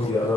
11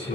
6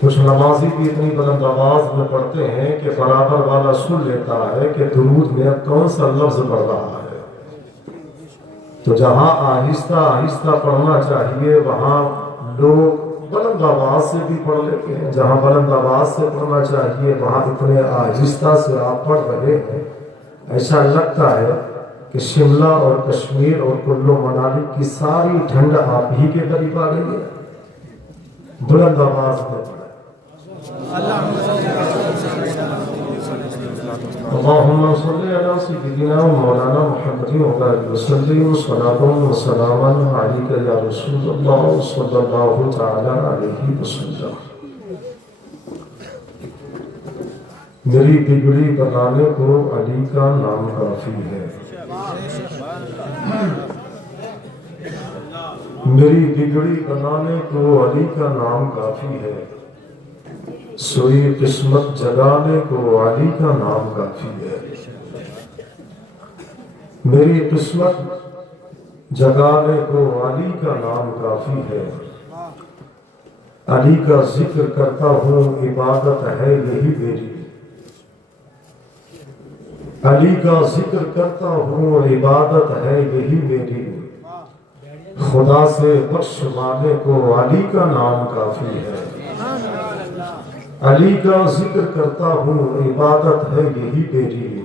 کچھ نمازی بھی اتنی بلند آواز میں پڑھتے ہیں کہ برابر والا سن لیتا ہے کہ درود میں کون سا لفظ پڑھ رہا ہے۔ تو جہاں آہستہ آہستہ پڑھنا چاہیے وہاں لوگ بلند آواز سے بھی پڑھ لیتے ہیں، جہاں بلند آواز سے پڑھنا چاہیے وہاں اتنے آہستہ سے آپ پڑھ رہے ہیں، ایسا لگتا ہے کہ شملہ اور کشمیر اور کلو منالی کی ساری ٹھنڈ آپ ہی کے قریب آ گئی ہے۔ بلند آواز میں پڑھیں۔ اللهم صل على سيدنا ومولانا محمد وعلى وسلم صلاة وسلاما عليك يا رسول الله صلى الله تعالى عليه وسلم۔ میری بگڑی بنانے کو علی کا نام کافی ہے، میری بگڑی بنانے کو علی کا نام کافی ہے، سوئی قسمت جگانے کو علی کا نام کافی ہے، میری قسمت جگانے کو علی کا نام کافی ہے، علی کا ذکر کرتا ہوں عبادت ہے یہی میری، علی کا ذکر کرتا ہوں عبادت ہے یہی میری، خدا سے بخشوانے کو علی کا نام کافی ہے، علی کا ذکر کرتا ہوں عبادت ہے یہی میری،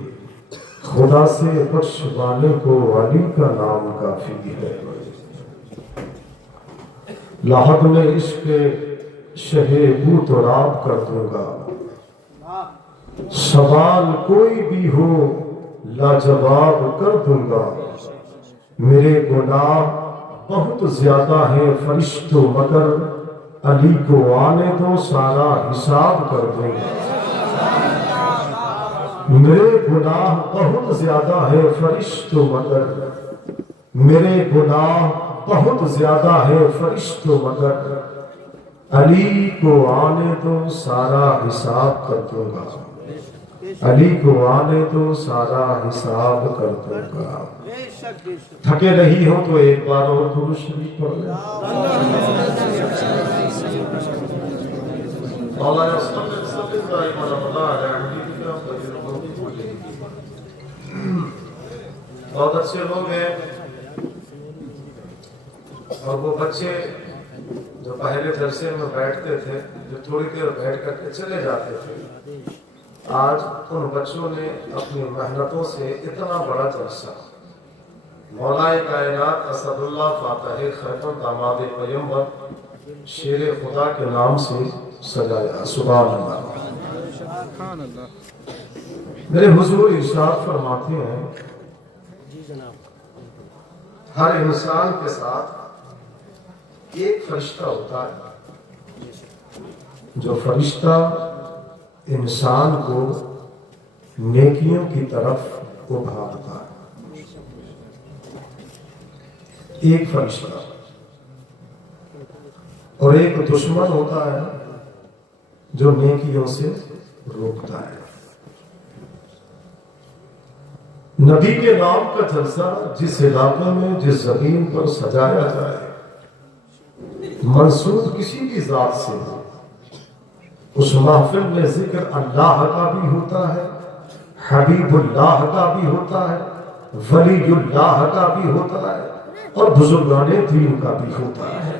خدا سے بخشوانے کو علی کا نام کافی ہے۔ لاحق میں عشق شہ بو تو راب کر دوں گا، سوال کوئی بھی ہو لاجواب کر دوں گا، میرے گناہ بہت زیادہ ہیں فرشتوں مگر علی کو آنے دو سارا حساب کر دوں گا، میرے گناہ بہت زیادہ ہیں فرشتوں مگر، میرے گناہ بہت زیادہ ہیں فرشتوں مگر، علی کو آنے دو سارا حساب کر دوں گا، علی کو آنے دو سارا حساب کر دوں گا۔ تھکے نہیں ہو تو ایک بار اور درود شریف پڑھ لیں۔ بہت اچھے لوگ ہیں، اور وہ بچے جو پہلے جلسے میں بیٹھتے تھے، جو تھوڑی دیر بیٹھ کر کے چلے جاتے تھے، آج ان بچوں نے اپنی محنتوں سے اتنا بڑا جلسہ مولا کائنات اسد اللہ فاتح خیبر داماد پیغمبر شیر خدا کے نام سے سجایا۔ سبحان اللہ۔ میرے حضور ارشاد فرماتے ہیں ہر انسان کے ساتھ ایک فرشتہ ہوتا ہے جو فرشتہ انسان کو نیکیوں کی طرف ابھارتا ہے، ایک فرشتہ، اور ایک دشمن ہوتا ہے جو نیکیوں سے روکتا ہے۔ نبی کے نام کا جلسہ جس علاقے میں جس زمین پر سجایا جائے، منسوب کسی بھی ذات سے ہو، اس محفل میں ذکر اللہ کا بھی ہوتا ہے، حبیب اللہ کا بھی ہوتا ہے، ولی اللہ کا بھی ہوتا ہے، اور بزرگان دین کا بھی ہوتا ہے۔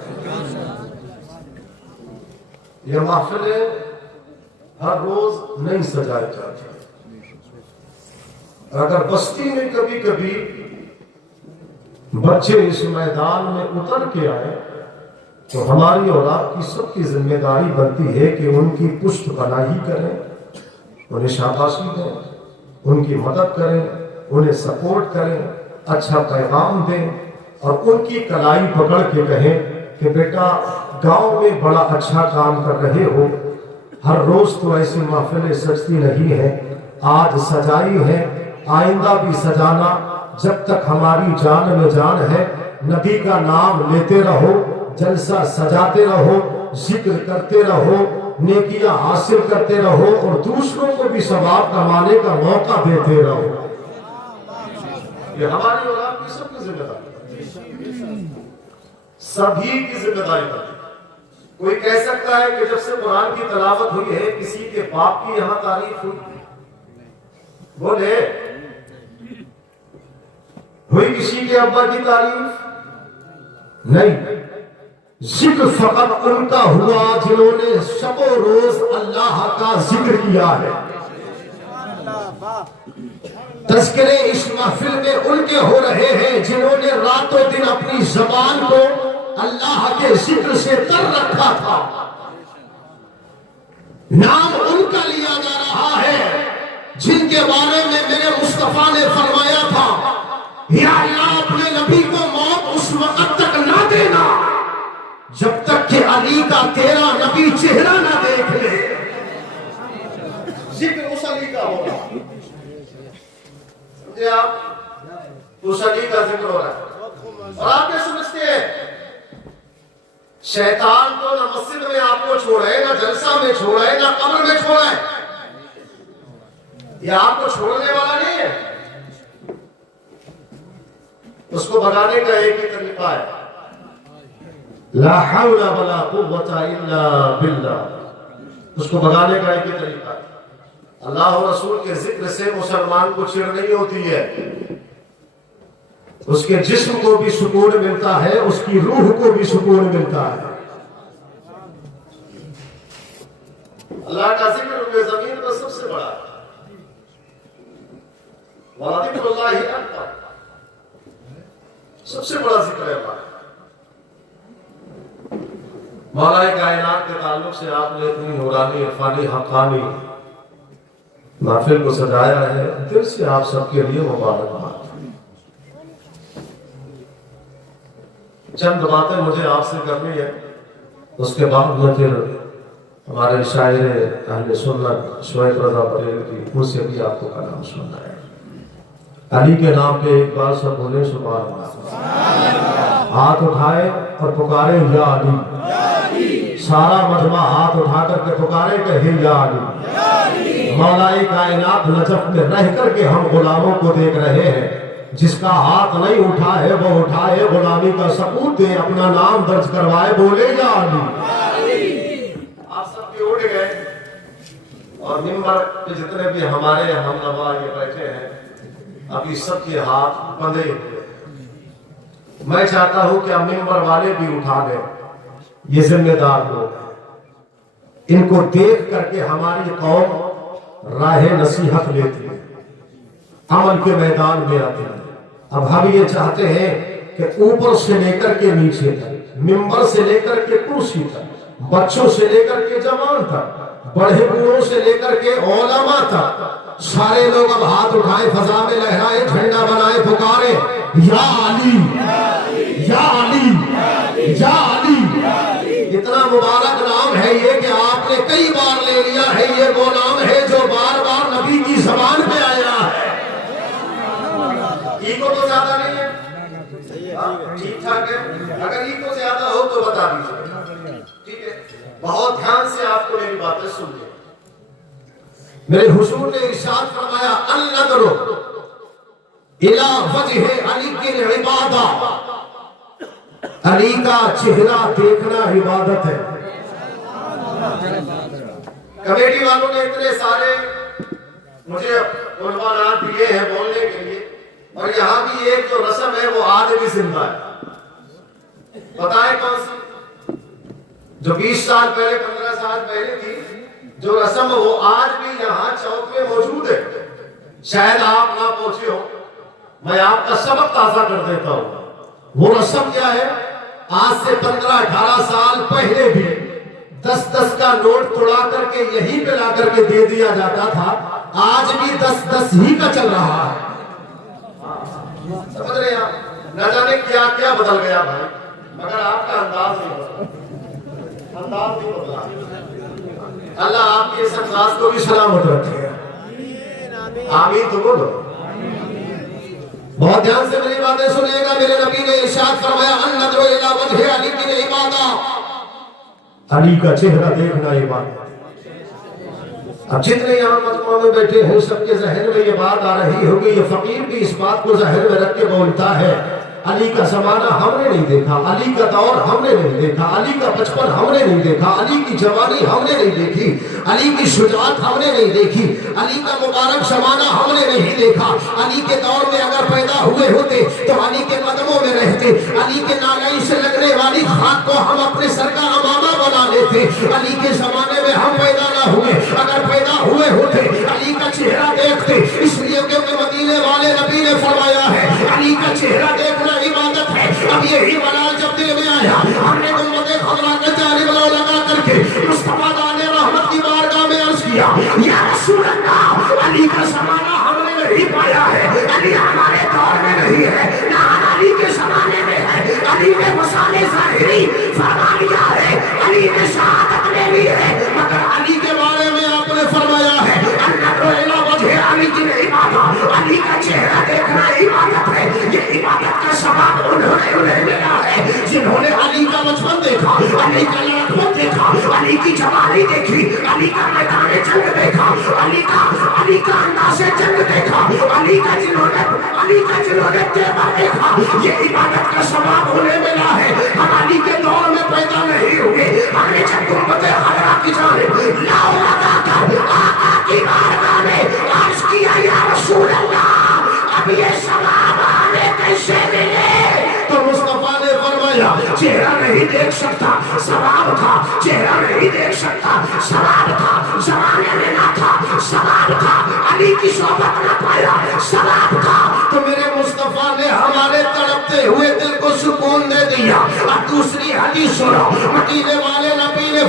یہ محفلیں ہر روز نہیں سجائی جاتی، اگر بستی میں کبھی کبھی بچے اس میدان میں اتر کے آئے تو ہماری اولاد کی سب کی ذمہ داری بنتی ہے کہ ان کی پشت پناہی کریں، انہیں شاباشی دیں، ان کی مدد کریں، انہیں سپورٹ کریں، اچھا پیغام دیں، اور ان کی کلائی پکڑ کے کہیں کہ بیٹا گاؤں میں بڑا اچھا کام کر رہے ہو، ہر روز تو ایسی محفلیں سجتی نہیں ہیں، آج سجائی ہے، آئندہ بھی سجانا، جب تک ہماری جان میں جان ہے، نبی کا نام لیتے رہو، جلسہ سجاتے رہو، ذکر کرتے رہو، نیکیاں حاصل کرتے رہو، اور دوسروں کو بھی ثواب کمانے کا موقع دیتے رہو۔ یہ ہماری اولاد کی سب کی ذمہ داری، سبھی کی ذمہ داری ہے۔ کوئی کہہ سکتا ہے کہ جب سے قرآن کی تلاوت ہوئی ہے کسی کے باپ کی یہاں تعریف ہوئی؟ بولے ہوئی کسی کے ابا کی تعریف؟ نہیں، ذکر فقط ان کا ہوا جنہوں نے شب و روز اللہ کا ذکر کیا ہے۔ تذکرے اس محفل میں ان کے ہو رہے ہیں جنہوں نے رات و دن اپنی زبان کو اللہ کے ذکر سے تر رکھا تھا۔ نام ان کا لیا جا رہا ہے جن کے بارے میں میرے مصطفیٰ نے فرمایا تھا، یا اللہ اپنے نبی کو موت اس وقت تک نہ دینا جب تک کہ علی کا تیرا نبی چہرہ نہ دیکھ لے۔ ذکر اس علی کا ہوگا، سمجھے آپ؟ اس علی کا ذکر ہو رہا ہے۔ اور آپ کیا سمجھتے ہیں شیطان کو نہ مسجد میں آپ کو چھوڑے، نہ جلسہ میں چھوڑے، نہ قبر میں چھوڑے؟ یہ آپ کو چھوڑنے والا نہیں ہے۔ اس کو بھگانے کا ایک ہی طریقہ ہے، لا حول ولا قوت الا باللہ۔ اس کو بھگانے کا ایک ہی طریقہ ہے، اللہ و رسول کے ذکر سے مسلمان کو چڑ نہیں ہوتی ہے، اس کے جسم کو بھی سکون ملتا ہے، اس کی روح کو بھی سکون ملتا ہے۔ اللہ کا ذکر روئے زمین پر سب سے بڑا ہے، وَذِكْرُ اللَّهِ أَكْبَرُ، سب سے بڑا ذکر ہے اللہ۔ مولا کائنات کے تعلق سے آپ نے اتنی نورانی عرفانی حقانی محفل کو سجایا ہے، دل سے آپ سب کے لیے مبارکباد۔ چند باتیں مجھے آپ سے کرنی ہے، اس کے بعد میں پھر ہمارے شاعر اہل سنت شعیب رضا پٹیل کی ان سے بھی آپ کو کلام سننا ہے۔ علی کے نام پہ ایک بار سب بولے سبحان اللہ، ہاتھ اٹھائے اور پکارے یا علی، سارا مجمع ہاتھ اٹھا کر کے پکارے کہ ہے یا علی۔ مولا کائنات نجف میں رہ کر کے ہم غلاموں کو دیکھ رہے ہیں، جس کا ہاتھ نہیں اٹھا ہے وہ اٹھائے، غلامی کا ثبوت دے، اپنا نام درج کروائے، بولے یا علی۔ آپ سب کے اٹھ گئے اور منبر پہ جتنے بھی ہمارے ہم نوا یہ بیٹھے ہیں ابھی سب کے ہاتھ بندھے ہوئے۔ میں چاہتا ہوں کہ منبر والے بھی اٹھا لیں، یہ ذمہ دار لوگ، ان کو دیکھ کر کے ہماری قوم راہ نصیحت لیتی ہے، عمل کے میدان میں آتی ہے۔ اب ہم یہ چاہتے ہیں کہ اوپر سے لے کر کے نیچے تک، منبر سے لے کر کے کرسی تک، بچوں سے لے کر کے جوان تک، بڑے بوڑھوں سے لے کر کے علماء تک، سارے لوگ اب ہاتھ اٹھائے، فضا میں لہرائے، جھنڈا بنائے، پکارے یا علی یا علی یا علی۔ اتنا مبارک نام ہے یہ کہ آپ نے کئی بار لے لیا ہے، یہ وہ نام ہے جو بار بار نبی کی زبان پہ آیا ہے۔ ایگو تو زیادہ نہیں ہے، ٹھیک ٹھاک ہے؟ اگر ایگو زیادہ ہو تو بتا دیجیے، ٹھیک ہے؟ بہت دھیان سے آپ کو میری باتیں سنیے۔ میرے حضور نے ارشاد فرمایا النظر الی وجہ علی کی عبادہ، علی کا چہرہ دیکھنا عبادت ہے۔ کمیٹی والوں نے اتنے سارے مجھے عنوانات دیے ہیں بولنے کے لیے، اور یہاں بھی ایک جو رسم ہے وہ آج بھی زندہ ہے، بتائیں کون سی؟ جو 20 سال پہلے 15 سال پہلے تھی جو رسم وہ آج بھی یہاں چوک میں موجود ہے۔ شاید آپ نہ پہنچے ہو، میں آپ کا سبق تازہ کر دیتا ہوں۔ وہ رسم کیا ہے؟ آج سے 15-18 سال پہلے بھی 10-10 کا نوٹ توڑا کر کے یہیں پہ لا کر کے دے دیا جاتا تھا، آج بھی 10-10 ہی کا چل رہا ہے۔ سمجھ رہے ہیں آپ؟ نہ جانے کیا کیا بدل گیا بھائی، مگر آپ کا انداز نہیں بدلا، انداز نہیں بدلا۔ اللہ آپ کے اس انداز کو بھی سلامت رکھے، آمین تو بولو۔ بہت دھیان سے میری باتیں سنیے گا۔ میرے نبی نے ارشاد فرمایا النظر الی وجہ علی کی عبادہ، علی کا چہرہ دیکھنا عبادت۔ اب جتنے یہاں مجمع میں بیٹھے ہیں سب کے ذہن میں یہ بات آ رہی ہوگی، یہ فقیر بھی اس بات کو ذہن میں رکھ کے بولتا ہے علی کا زمانہ ہم نے نہیں دیکھا، علی کا دور ہم نے نہیں دیکھا، علی کا بچپن ہم نے نہیں دیکھا، علی کی جوانی ہم نے نہیں دیکھی، علی کی شجاعت ہم نے نہیں دیکھی، علی کا مبارک زمانہ ہم نے نہیں دیکھا۔ علی کے دور میں اگر پیدا ہوئے ہوتے تو علی کے قدموں میں رہتے، علی کے ناگئی سے لگنے والی خاک کو ہم اپنے سر کا امامہ بنا لیتے۔ علی کے زمانے میں ہم پیدا نہ ہوئے، اگر پیدا ہوئے ہوتے علی کا چہرہ دیکھتے، اس لیے کہ مدینے والے نبی نے فرمایا ہے علی کا چہرہ دیکھنا عبادت ہے۔ اب یہی ملال جب دل میں آیا، ہم نے امت خضرا کا جانب لو لگا کر کے مصطفیٰ دان رحمت کی بارگاہ میں عرض کیا، یا رسول اللہ، علی کا زمانہ ہم نے نہیں پایا ہے، علی ہمارے دور میں نہیں ہے، نہ علی کے زمانے میں ہے۔ علی نے مثال ظاہری فرما لیا ہے، علی نے شہادت لے لی ہے، مگر علی کے بارے میں آپ نے فرمایا ہے النظر الی وجہ علی کی عبادت، علی کا چہرہ دیکھنا عبادت ہے۔ یہ عبادت کا ثواب انہیں ملا ہے جنہوں نے علی کا بچپن دیکھا، علی کا لڑکپن دیکھا، علی کی جوانی دیکھی، علی کا میدان جنگ دیکھا، علی کا انداز جنگ دیکھا، علی کا جنہوں نے تیبہ دیکھا۔ یہ عبادت کا ثواب انہیں ملا ہے۔ ہم علی کے دور میں پیدا نہیں ہوئے، ہم نے جب امت خضرا کی جانب لاؤ لگا کر آقا کی بارگاہ میں عرض کیا، یا رسول اللہ، اب یہ ثواب ہمیں کیسے ملے؟ تو مصطفیٰ نے فرمایا چہرہ نہیں دیکھ سکتا ثواب تھا، چہرہ نہیں دیکھ سکتا ثواب تھا، زمانے میں نہ تھا ثواب تھا، علی کی صحبت نہ پایا ثواب تھا۔ تو میرے مصطفیٰ نے ہمارے تڑپتے ہوئے دل کو سکون دے دیا۔ اور دوسری حدیث سنو، مدینے والے نبی نے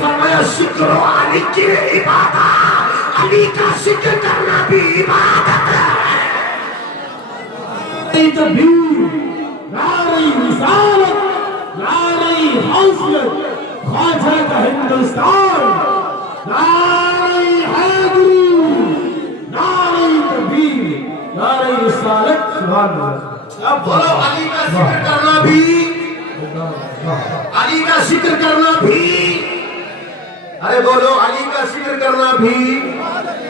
فرمایا ذکر علی کی عبادت، علی کا ذکر کرنا بھی عبادت ہے۔ نعرہ رسالت، نعرہ حوصلت، خواجہ کا ہندوستان، نعرہ حیدری، نعرہ تکبیر، نعرہ رسالت، سبحان اللہ۔ اب بولو علی کا ذکر کرنا بھی، علی کا ذکر کرنا بھی، ارے بولو علی کا ذکر کرنا بھی عبادت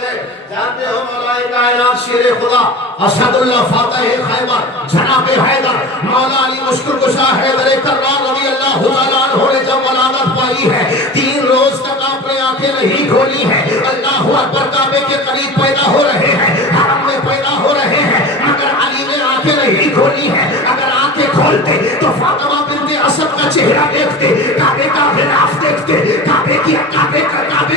ہے۔ جانتے ہو مولا کائنات شیر خدا اسد اللہ فاتح خیبر جناب حیدر مولا علی مشکل کشا حیدر کرار رضی اللہ تعالیٰ عنہ نے جب ولادت پائی ہے 3 روز تک آپ نے آنکھیں نہیں کھولی ہیں۔ اللہ اکبر، کعبے کے قریب پیدا ہو رہے ہیں، حرم میں پیدا ہو رہے ہیں، مگر علی نے آنکھیں نہیں کھولی ہیں۔ اگر آنکھیں کھولتے تو فاطمہ بنت اسد کا چہرہ دیکھتے، کعبے کا غلاف دیکھتے، کعبے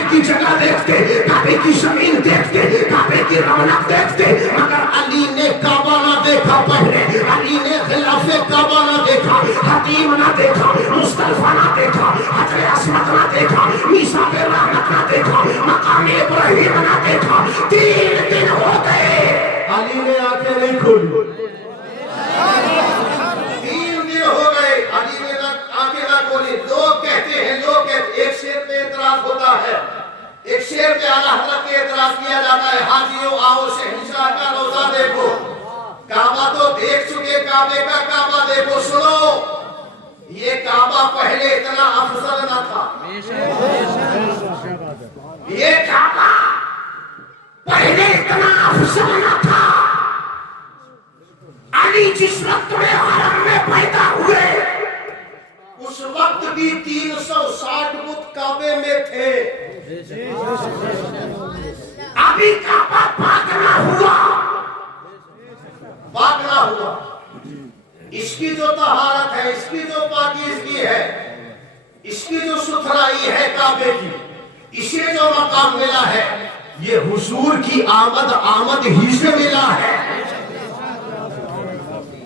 کی جگہ دیکھتے، کعبے کی زمین دیکھتے، کعبے کی رونق دیکھتے، مگر علی نے کعبہ نہ دیکھا۔ پہلے علی نے غلاف کعبہ نہ دیکھا، حتیم نہ دیکھا، مصطفیٰ نہ دیکھا، حجر اسود نہ دیکھا، میثاق رحمت نہ دیکھا، مقام ابراہیم نہ دیکھا۔ 3 دن ہو گئے علی نے آنکھیں نہیں کھولی، 3 دن ہو گئے علی نے آنکھیں نہ کھولی۔ لوگ کہتے ہیں ایک شعر پہ اعتراض ہوتا ہے، ایک شعر پہ اعلیٰ حضرت کے اعتراض کیا جاتا ہے، حاجیوں آؤ شہنشاہ کا روزہ دیکھو، کعبہ تو دیکھ چکے، کعبے کا کعبہ دیکھو۔ سنو، یہ کعبہ پہلے اتنا افضل نہ تھا، یہ کعبہ پہلے اتنا افضل نہ تھا۔ علی جس وقت میں حرم میں پیدا ہوئے اس وقت بھی 360 بت کعبے میں تھے۔ ابھی کعبہ پاک نہ ہوا، پاک نہ ہوا۔ اس کی جو طہارت ہے، اس کی جو پاکیزگی ہے، اس کی جو ستھرائی ہے کعبے کی، اسے جو مقام ملا ہے، یہ حضور کی آمد ہی سے ملا ہے۔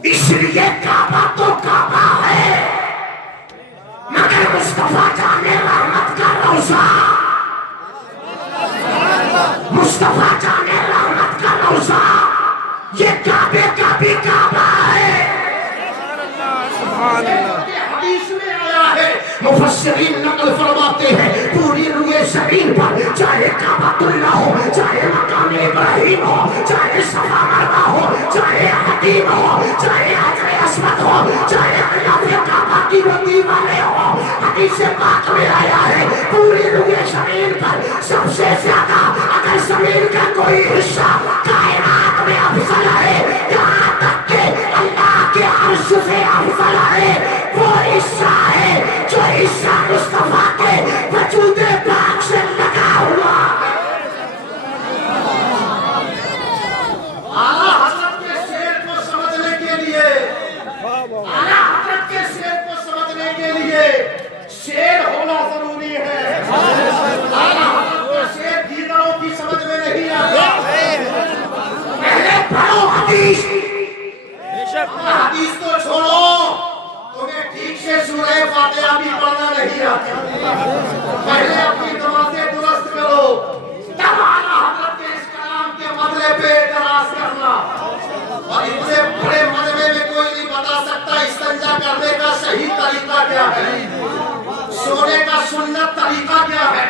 اس لیے کعبہ تو کعبہ ہے، مگر مصطفیٰ جان رحمت کا روزہ، مصطفیٰ جان رحمت کا روزہ، یہ کعبے کا بھی کعبہ ہے۔ حدیث میں آیا ہے، مفسرین نقل فرماتے ہیں، پوری روئے زمین پر چاہے کعبۃ اللہ ہو، چاہے مقام ابراہیم ہو، چاہے صفا مروہ ہو، چاہے حتیم ہو، چاہے حجر اسود ہو، چاہے غلاف کعبہ کی وہ دیواریں ہو، حدیث پاک میں آیا ہے پوری روئے زمین پر سب سے زیادہ اگر زمین کا کوئی حصہ کائنات میں افضل ہے، کہاں سورہ فاتحہ بھی پڑھنا نہیں آتی، پہلے اپنی نمازیں درست کرو، تب اعلیٰ حضرت کے اس کلام کے مطلب پہ اعتراض کرنا۔ اور اتنے بڑے مجمع میں کوئی نہیں بتا سکتا استنجا کرنے کا صحیح طریقہ کیا ہے، سونے کا سنت طریقہ کیا ہے،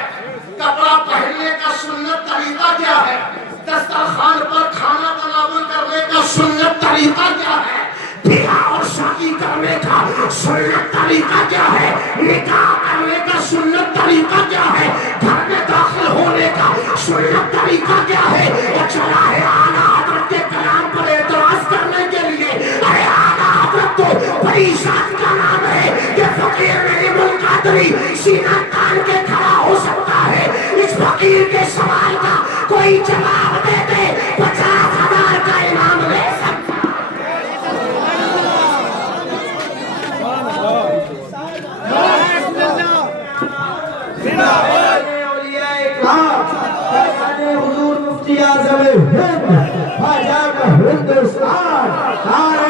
کپڑا پہننے کا سنت طریقہ کیا ہے، دسترخوان پر کھانا تناول کرنے کا سنت طریقہ کیا ہے، بیاہ اور شادی کرنے کا سنت طریقہ کیا ہے، نکاح کرنے کا سنت طریقہ کیا ہے، گھر میں داخل ہونے کا سنت طریقہ کیا ہے۔ وہ چلا ہے اعلیٰ حضرت کے کلام پر اعتراض کرنے کے لیے۔ ارے اعلیٰ حضرت تو بڑی ذات کا نام ہے کہ فقیر نعیم القادری سینہ تان کے کھڑا ہو سکتا ہے۔ اس فقیر کے سوال کا کوئی جواب دے دے 50,000 کا انعام لے سکتا۔ حضور مفتی اعظم ہند خواجہ ہندوستان نعرہ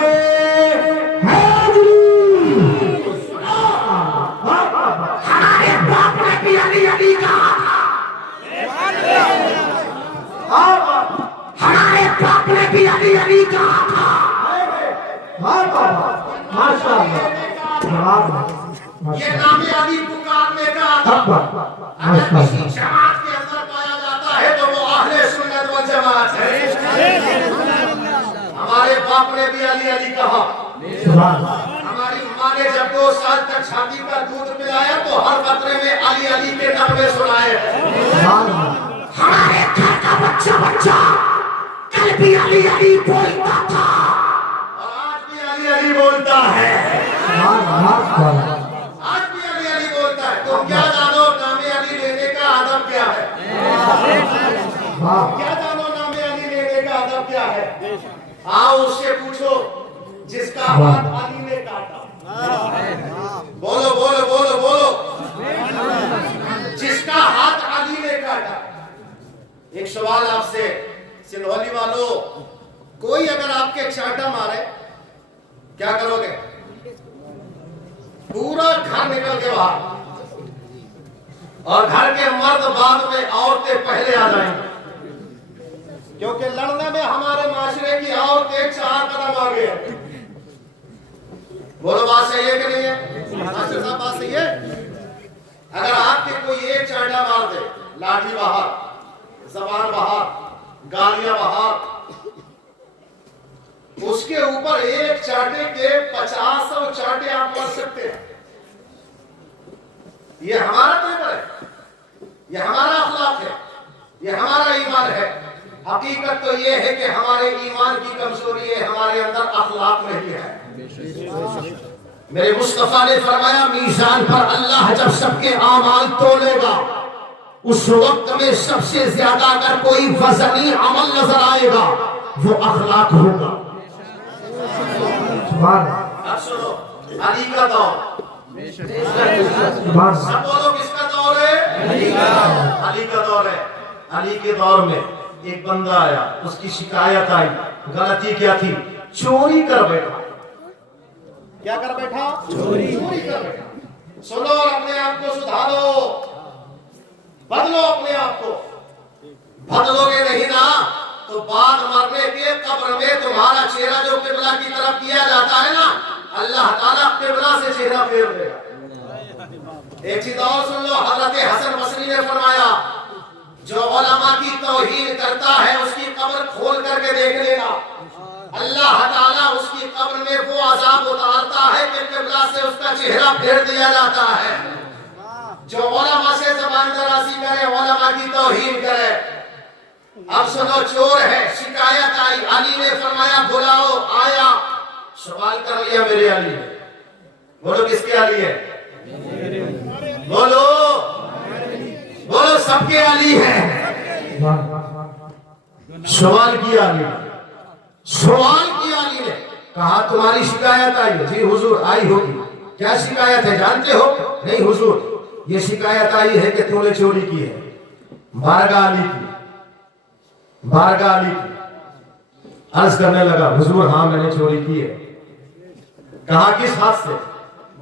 حیدری۔ ہمارے باپ نے بھی علی علی کہا تھا، ہمارے باپ نے بھی علی علی کہا تھا۔ ماشاء اللہ، یہ نام علی پکارنے کا ادب اگر کسی جماعت کے اندر پایا جاتا ہے تو وہ اہل سنت والجماعت ہے۔ ہمارے باپ نے بھی علی علی کہا، ہماری ماں نے جب 2 سال تک چھاتی کا دودھ پلایا تو ہر قطرے میں علی علی کے نغمے سنائے۔ ہمارے گھر کا بچہ کل بھی علی علی بولتا تھا اور آج بھی علی علی بولتا ہے، آج بھی علی علی بولتا ہے۔ تم کیا جانو نام علی لینے کا ادب کیا ہے؟ کیا جانو نام علی لینے کا ادب کیا ہے؟ آؤ اس سے پوچھو جس کا ہاتھ علی نے کاٹا، بولو بولو بولو بولو، جس کا ہاتھ علی نے کاٹا۔ ایک سوال آپ سے سنہولی والوں، کوئی اگر آپ کے چاٹا مارے کیا کرو گے؟ پورا گھر نکل کے باہر، اور گھر کے مرد بعد میں عورتیں پہلے آ جائیں گے، کیونکہ لڑنے میں ہمارے معاشرے کی عورتیں 4 قدم آگے ہیں۔ بولو بات صحیح ہے کہ نہیں ہے؟ ماسٹر صاحب بات صحیح ہے؟ اگر آپ کے کوئی ایک چانڈا مار دے، لاٹھی باہر، زبان باہر، گالیاں باہر، اس کے اوپر ایک چاٹے کے 50 چاٹے آپ مار سکتے ہیں۔ یہ ہمارا پیپر ہے، یہ ہمارا اخلاق ہے، یہ ہمارا ایمان ہے۔ حقیقت تو یہ ہے کہ ہمارے ایمان کی کمزوری ہے، ہمارے اندر اخلاق نہیں ہے۔ میرے مصطفیٰ نے فرمایا میزان پر اللہ جب سب کے اعمال تولے گا، اس وقت میں سب سے زیادہ اگر کوئی وزنی عمل نظر آئے گا وہ اخلاق ہوگا۔ اب سنو، علی کا دور، سب بولو کس کا دور ہے؟ علی کا دور ہے۔ علی کے دور میں ایک بندہ آیا، اس کی شکایت آئی، غلطی کیا تھی؟ چوری کر بیٹھا۔ کیا کر بیٹھا؟ چوری کر بیٹھا۔ سنو اور اپنے آپ کو سدھارو، بدلو اپنے آپ کو۔ بدلو گے نہیں نا تو بعد مرنے کے قبر میں تمہارا چہرہ جو قبلہ کی طرف کیا جاتا ہے نا، اللہ تعالیٰ قبلہ سے چہرہ پھیر دے گا۔ ایک چیز اور سن لو، حضرت حسن بصری نے فرمایا جو علماء کی توہین کرتا ہے اس کی قبر کھول کر کے دیکھ لینا، اللہ تعالیٰ اس کی قبر میں وہ عذاب اتارتا ہے کہ قبلہ سے اس کا چہرہ پھیر دیا جاتا ہے۔ جو علماء سے زبان درازی کرے، علماء کی توہین کرے۔ اب سنو، چور ہے، شکایت آئی، علی نے فرمایا بلاؤ، آیا، سوال کر لیا میرے علی نے۔ بولو کس کے علی ہے؟ بولو بولو، سب کے علی ہے۔ سوال کیا علی نے، سوال کیا علی نے، کہا تمہاری شکایت آئی؟ جی حضور آئی ہوگی۔ کیا شکایت ہے جانتے ہو؟ نہیں حضور، یہ شکایت آئی ہے کہ تم نے چوری کی ہے۔ بارگاہ علی کی، بارگاہ علی کی عرض کرنے لگا حضور ہاں میں نے چوری کی ہے۔ کہا کس ہاتھ سے؟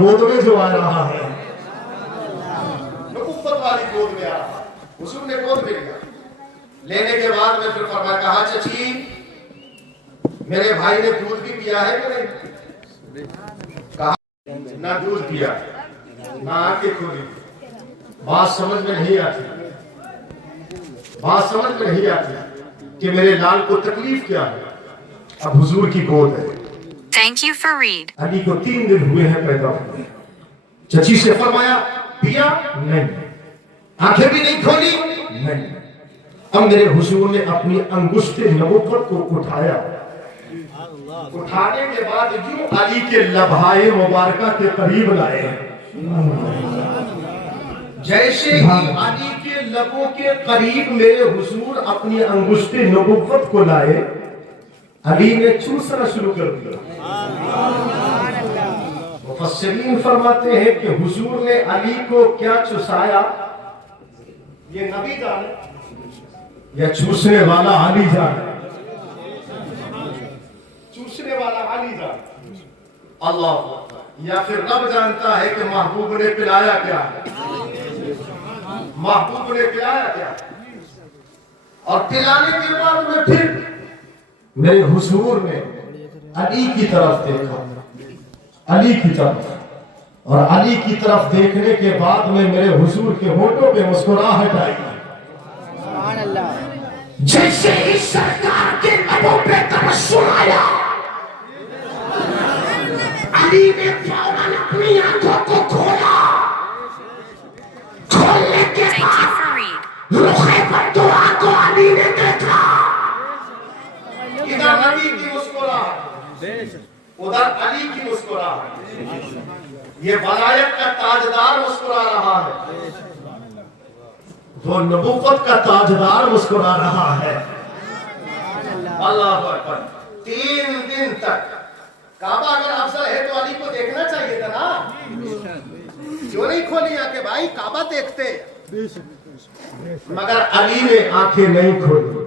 گود میں جو آ رہا ہے، نبوت والی گود میں آ رہا ہے۔ حضور نے گود میں لیا، لینے کے بعد میں پھر فرمایا، کہا چچی میرے بھائی نے دودھ بھی پیا ہے کہ نہیں؟ کہا نہ دودھ پیا نہ آنکھیں کھولی۔ بات سمجھ میں نہیں آتی، بات سمجھ میں نہیں آتی کہ میرے لال کو تکلیف کیا ہے۔ اب حضور کی گود ہے، Thank you for read. علی کو 3 دن ہوئے ہیں پیدا ہوئے۔ چچی سے فرمایا پیا نہیں، آنکھیں بھی نہیں کھولی نہیں۔ اب میرے حضور نے اپنی انگشت نبوت کو اٹھایا، اٹھانے کے بعد یوں علی کے لبھائے مبارکہ کے قریب لائے، جیسے ہی علی کے لبوں کے قریب میرے حضور اپنی انگشت نبوت کو لائے، علی نے چوسنا شروع کر دیا۔ مفسرین فرماتے ہیں کہ حضور نے علی کو کیا چوسایا، یہ نبی جانے یا چوسنے والا علی جانے؟ چوسنے والا علی جانے، اللہ اکبر۔ یا پھر رب جانتا ہے کہ محبوب نے پلایا کیا ہے، محبوب نے پلایا کیا ہے۔ اور پلانے کے بعد میں پھر میرے حضور نے علی کی طرف دیکھا، علی کی طرف، اور علی کی طرف دیکھنے کے بعد میں میرے حضور کے ہونٹوں پہ مسکراہٹ آئی، جیسے ہی سرکار کے لبوں پہ تبسم آیا، علی نے فوراً اپنی آنکھوں کو کھولا، کھولنے کے Thank you بعد for read. رخ بدعا کو علی نے دیکھا۔ ادھر نبی کی مسکراہٹ، ادھر علی کی مسکراہٹ، یہ ولایت کا تاجدار مسکرا رہا ہے، وہ نبوت کا تاجدار مسکرا رہا ہے۔ اللہ اکبر۔ 3 دن تک کعبہ اگر افضل ہے تو علی کو دیکھنا چاہیے تھا نا، کیوں نہیں کھولی آنکھیں بھائی، کعبہ دیکھتے، مگر علی نے آنکھیں نہیں کھولی۔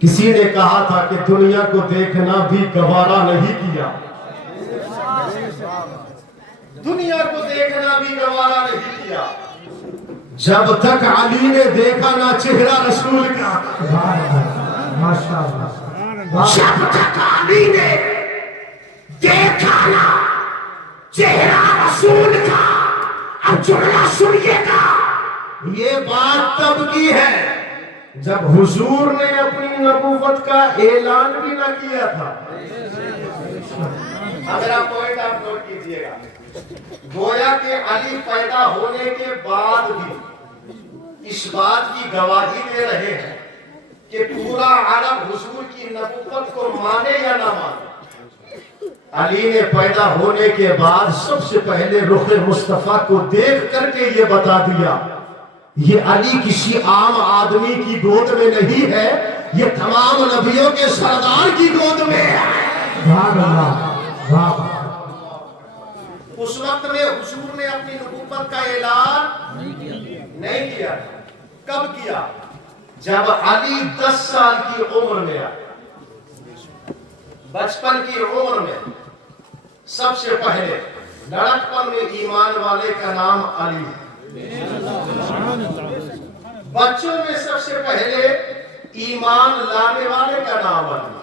کسی نے کہا تھا کہ دنیا کو دیکھنا بھی گوارا نہیں کیا، دنیا کو دیکھنا بھی گوارا نہیں کیا، جب تک علی نے دیکھا نہ چہرہ رسول کا، جب تک علی نے دیکھا نا چہرہ رسول کا۔ اب جملہ سنیے گا، یہ بات تب کی ہے جب حضور نے اپنی نبوت کا اعلان بھی نہ کیا تھا۔ اگر پوائنٹ آپ نوٹ کیجئے گا، گویا کہ علی پیدا ہونے کے بعد بھی اس بات کی گواہی دے رہے ہیں کہ پورا عالم حضور کی نبوت کو مانے یا نہ مانے۔ علی نے پیدا ہونے کے بعد سب سے پہلے رخ مصطفیٰ کو دیکھ کر کے یہ بتا دیا، یہ علی کسی عام آدمی کی گود میں نہیں ہے، یہ تمام نبیوں کے سردار کی گود میں ہے۔ اس وقت میں حضور نے اپنی نبوت کا اعلان نہیں کیا، کب کیا؟ جب علی 10 سال کی عمر میں آیا، بچپن کی عمر میں سب سے پہلے لڑکپن میں ایمان والے کا نام علی ہے، بچوں میں سب سے پہلے ایمان لانے والے کا نام علی۔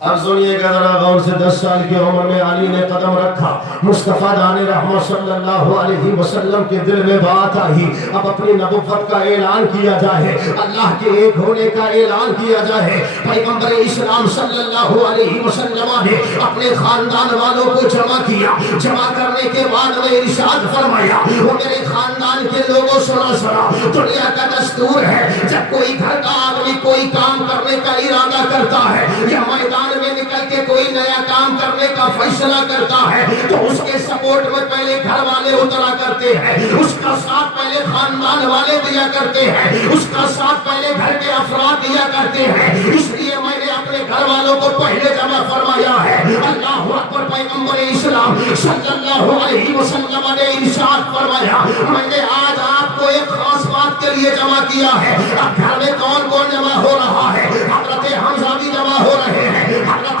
اب سنیے گا ذرا غور سے، 10 سال کی عمر میں علی نے قدم رکھا، مصطفیٰ دان رحمت صلی اللہ علیہ وسلم کے دل میں بات آئی، اب اپنی نبوت کا اعلان کیا جائے، اللہ کے ایک ہونے کا اعلان کیا جائے۔ پیغمبر اسلام صلی اللہ علیہ وسلم نے اپنے خاندان والوں کو جمع کیا، جمع کرنے کے بعد میں ارشاد فرمایا، وہ میرے خاندان کے لوگوں سنا، دنیا کا دستور ہے جب کوئی گھر کا آدمی کوئی کام کرنے کا ارادہ کرتا ہے یا میدان میں نکل کے کوئی نیا کام کرنے کا فیصلہ کرتا ہے تو اس کے سپورٹ میں پہلے گھر والے اترا کرتے ہیں، اس کا ساتھ پہلے خاندان والے دیا کرتے ہیں، اس کا ساتھ پہلے گھر کے افراد دیا کرتے ہیں۔ اس لیے میں نے اپنے گھر والوں کو پہلے جمع فرمایا ہے۔ اللہ اکبر۔ پیغمبر اسلام صلی اللہ علیہ وسلم نے ارشاد فرمایا، میں نے آج آپ کو ایک خاص بات کے لیے جمع کیا ہے۔ اب گھر میں کون کون جمع ہو رہا ہے؟ حضرت حمزہ بھی جمع ہو رہے ہیں، حضرت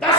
10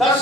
10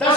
10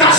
10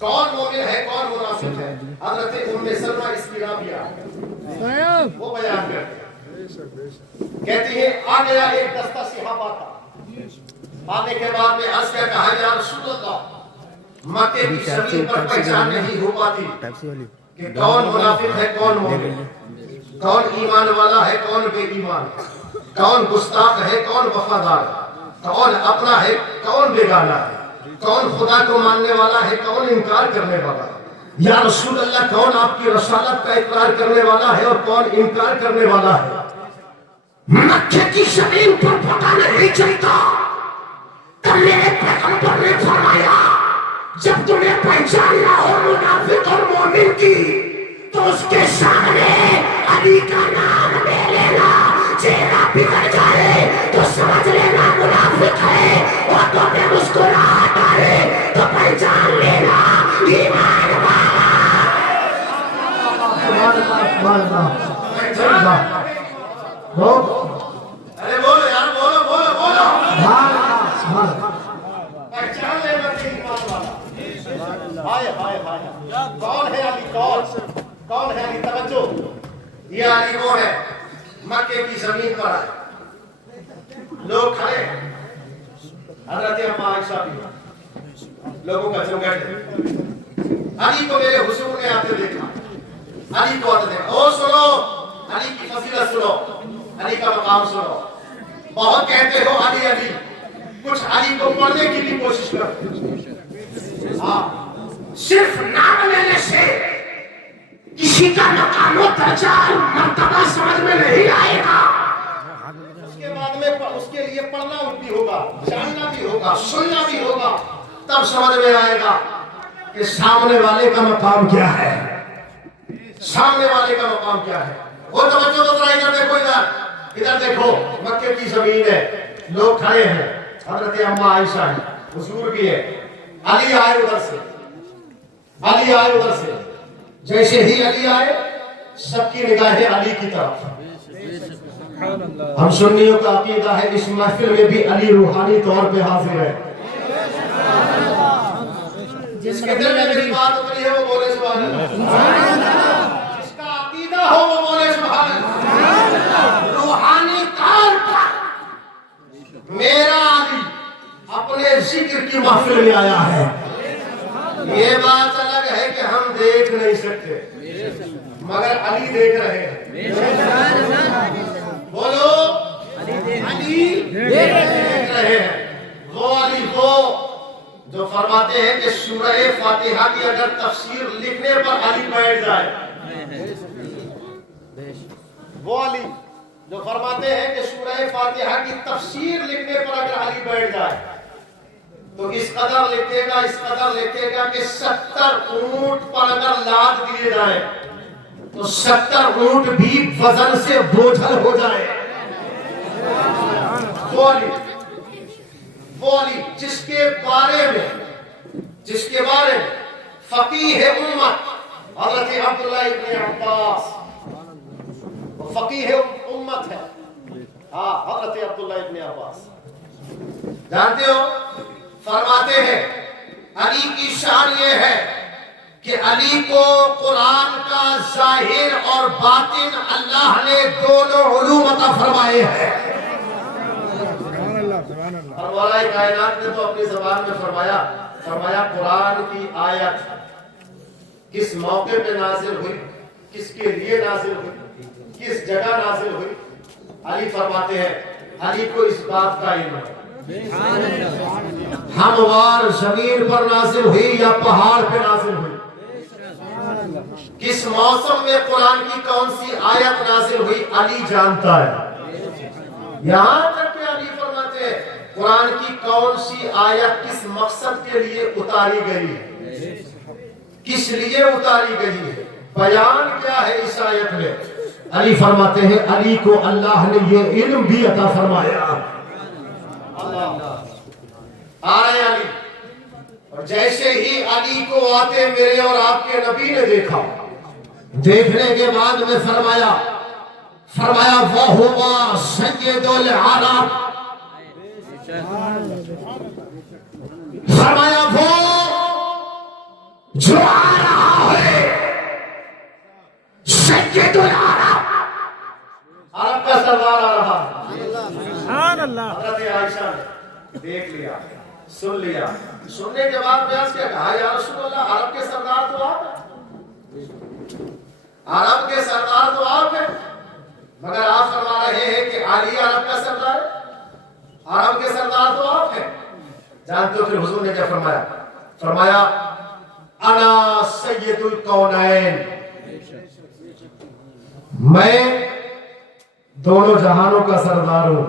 کون مومن ہے کون منافق ہے؟ حضرت ام سلمہ اس کی رابعہ وہ بیان کرتے ہیں، کہتی ہے آ گیا ایک دستہ صحابہ کا، آنے کے بعد میں عرض کیا کہا یا رسول اللہ، مکے کی زمین پر پہچان نہیں ہو پاتی کہ کون منافق ہے کون مومن، کون ایمان والا ہے کون بے ایمان، کون گستاخ ہے کون وفادار، کون اپنا ہے کون بیگانہ ہے، کون خدا کو ماننے والا ہے کون انکار کرنے والا ہے۔ یا رسول اللہ کون آپ کی رسالت کا اقرار کرنے والا ہے اور کون انکار کرنے والا ہے؟ مکے کی زمین پر پتہ نہیں چلتا تو میرے پیغمبر نے فرمایا جب تمہیں پہچاننا ہو منافق اور مومن کی تو اس کے سامنے علی کا نام لے لینا، چہرہ بگڑ جائے تو سمجھ لینا منافق ہے، اور تمہیں مسکراہٹ آئے تو پہچان لینا ایمان والا۔ ارے بولو یار، بولو بولو بولو، پہچان لینا کہ ایمان والا۔ ہائے ہائے ہائے، کون ہے علی؟ کون ہے علی؟ توجہ، یہ علی وہ ہے مکے کی زمین پر آئے، لوگ کھڑے، حضرت اما عائشہ بھی، لوگوں کا جمگٹ ہے۔ علی کو میرے حضور نے آتے دیکھا، علی کو آتے دیکھا، او سنو علی کی فضیلت سنو، علی کا مقام سنو، بہت کہتے ہو علی علی، کچھ علی کو پڑھنے کی بھی کوشش کرو۔ ہاں، صرف نام لینے سے کسی کا مقام و درجہ مرتبہ سمجھ میں نہیں آئے گا، اس کے بعد میں اس کے لیے پڑھنا بھی ہوگا، جاننا بھی ہوگا، سننا بھی ہوگا، تب سمجھ میں آئے گا کہ سامنے والے کا مقام کیا ہے، سامنے والے کا مقام کیا ہے۔ وہ توجہ تو ذرا ادھر دیکھو، ادھر دیکھو، مکے کی زمین ہے، لوگ کھڑے ہیں، حضرت اما عائشہ ہے، حضور بھی ہے، علی آئے ادھر سے، علی آئے ادھر سے، جیسے ہی علی آئے سب کی نگاہیں علی کی طرف۔ ہم سنیوں کا عقیدہ ہے اس محفل میں بھی علی روحانی طور پہ حاضر ہے۔ جس کے دل میں میری بات اتری ہے وہ بولے سبحان اللہ، جس کا عقیدہ ہو وہ بولے سبحان اللہ۔ روحانی طور پر میرا علی اپنے ذکر کی محفل میں آیا ہے، یہ بات الگ ہے کہ ہم دیکھ نہیں سکتے مگر علی دیکھ رہے ہیں۔ بولو علی دیکھ رہے ہیں۔ وہ علی وہ جو فرماتے ہیں کہ سورہ فاتحہ کی اگر تفسیر لکھنے پر علی بیٹھ جائے، وہ علی جو فرماتے ہیں کہ سورہ فاتحہ کی تفسیر لکھنے پر اگر علی بیٹھ جائے تو اس قدر لکھے گا، اس قدر لکھے گا کہ 70 اونٹ پر اگر لاد دیے جائے تو 70 اونٹ بھی وزن سے بوجھل ہو جائے۔ وہ علی جس کے بارے میں فقیہ امت حضرت عبداللہ ابن عباس، فقیہ امت ہے، ہاں حضرت عبداللہ ابن عباس، جانتے ہو فرماتے ہیں علی کی شان یہ ہے کہ علی کو قرآن کا ظاہر اور باطن اللہ نے دونوں علوم عطا فرمائے ہیں۔ اور مولا کائنات نے تو اپنی زبان میں فرمایا قرآن کی آیت کس موقع پہ نازل ہوئی، کس کے لیے نازل ہوئی، کس جگہ نازل ہوئی، علی فرماتے ہیں علی کو اس بات کا علم ہے، ہموار زمین پر نازل ہوئی یا پہاڑ پہ نازل ہوئی، کس موسم میں قرآن کی کون سی آیت نازل ہوئی علی جانتا ہے۔ یہاں تک کہ علی فرماتے ہیں قرآن کی کون سی آیت کس مقصد کے لیے اتاری گئی ہے، کس لیے اتاری گئی ہے، بیان کیا ہے اس آیت میں، علی فرماتے ہیں علی کو اللہ نے یہ علم بھی عطا فرمایا۔ آئے علی، اور جیسے ہی علی کو آتے میرے اور آپ کے نبی نے دیکھا، دیکھنے کے بعد میں فرمایا وَهُوَ سَيِّدُ الْعَرَبِ، فرمایا وہ جو آ رہا ہے سید العرب، عرب کا سردار آ رہا ہے۔ سبحان اللہ۔ حضرت عائشہ نے دیکھ لیا، سن لیا، سننے کے بعد بیعت کیا، کہا یا رسول اللہ عرب کے سردار تو آپ ہیں، عرب کے سردار تو آپ ہیں، مگر آپ فرما رہے ہیں کہ علی عرب کا سردار ہے، عرب کے سردار تو آپ ہیں۔ جانتے ہو پھر حضور نے کیا فرمایا؟ فرمایا انا سید الکونین، میں دونوں جہانوں کا سردار ہوں۔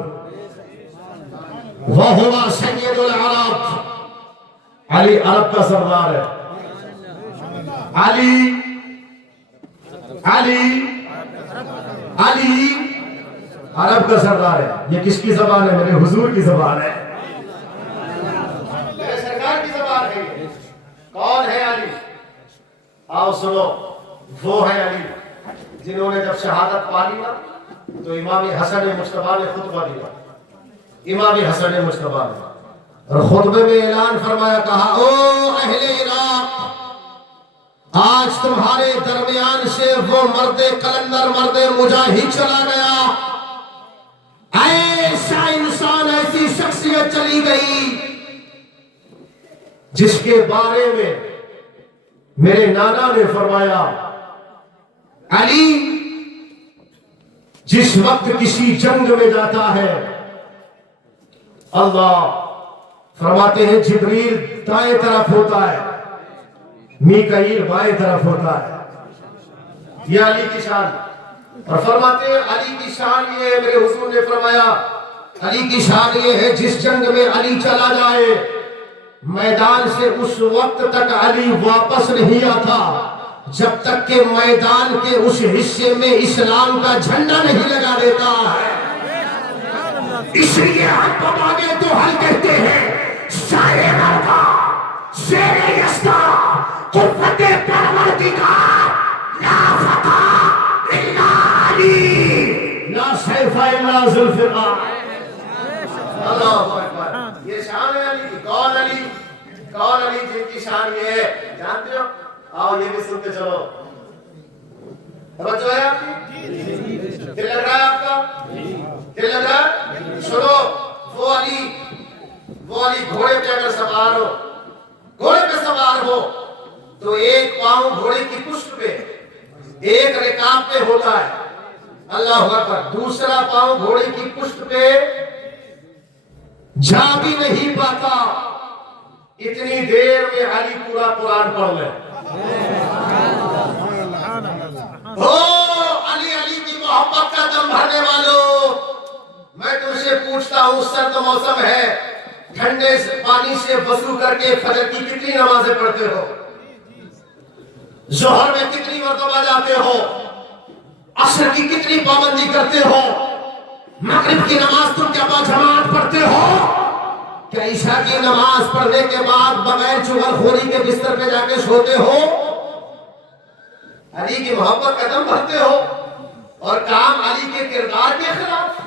وَهُوَ سَيِّدُ الْعَرَبِ، علی عرب کا سردار ہے۔ علی علی علی عرب کا سردار ہے۔ یہ کس کی زبان ہے؟ میرے حضور کی زبان ہے، میرے سرکار کی زبان ہے۔ کون ہے علی؟ آؤ سنو، وہ ہے علی جنہوں نے جب شہادت پا لی نا تو امام حسن مجتبی نے خطبہ دیا، امام حسن مجتبی نے، اور خطبے میں اعلان فرمایا، کہا او اہل عراق، آج تمہارے درمیان سے وہ مرد کلندر، مرد مجاہد چلا گیا، ایسا انسان، ایسی شخصیت چلی گئی جس کے بارے میں میرے نانا نے فرمایا، علی جس وقت کسی جنگ میں جاتا ہے، اللہ فرماتے ہیں جبریل دائیں طرف ہوتا ہے، میکائیل بائیں طرف ہوتا ہے۔ یہ علی کی شان، اور فرماتے ہیں علی کی شان یہ ہے، میرے حضور نے فرمایا علی کی شان یہ ہے جس جنگ میں علی چلا جائے میدان سے اس وقت تک علی واپس نہیں آتا جب تک کہ میدان کے اس حصے میں اسلام کا جھنڈا نہیں لگا دیتا ہے۔ اس لیے ہم کو آگے تو حل کہتے ہیں، شاعر مردا، شیر یستا، قوت پروردگار، لا فتح الا علی، لا سیف الا ذوالفقار۔ اللہ اکبر، یہ شان ہے علی کی۔ کون علی؟ کون علی جن کی شان یہ ہے جانتے ہو؟ آؤ یہ بھی سنتے چلو، توجہ ہے آپ کی؟ دل لگ رہا ہے آپ کا؟ دل لگ رہا ہے؟ سنو، وہ علی گھوڑے پہ اگر سوار ہو، گھوڑے پہ سوار ہو تو ایک پاؤں گھوڑے کی پشت پہ، ایک رکاب پہ ہوتا ہے، اللہ اکبر، دوسرا پاؤں گھوڑے کی پشت پہ جا بھی نہیں پاتا، اتنی دیر میں علی پورا قرآن پڑھ لے۔ علی علی کی محبت کا دم بھرنے والوں، میں تم سے پوچھتا ہوں، سرد موسم ہے، ٹھنڈے سے پانی سے وضو کر کے فجر کی کتنی نمازیں پڑھتے ہو؟ ظہر میں کتنی مرتبہ جاتے ہو؟ عصر کی کتنی پابندی کرتے ہو؟ مغرب کی نماز تم کیا جماعت پڑھتے ہو؟ کیا عشاء کی نماز پڑھنے کے بعد بغیر چغل خوری کے بستر پہ جا کے سوتے ہو؟ علی کی محبت قدم بھرتے ہو، اور کام علی کے کردار کے خلاف،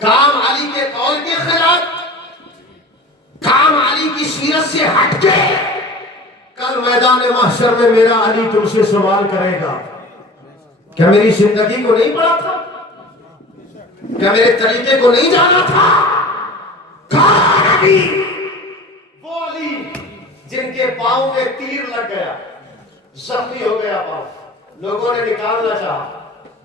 کام علی کے قول کے خلاف، کام علی کی سیرت سے ہٹ کے، کل میدان محشر میں میرا علی تم سے سوال کرے گا، کیا میری زندگی کو نہیں پڑھا تھا؟ کیا میرے طریقے کو نہیں جانا تھا؟ کون علی؟ وہ علی جن کے پاؤں میں تیر لگ گیا، زخمی ہو گیا پاؤں، لوگوں نے نکالنا چاہا،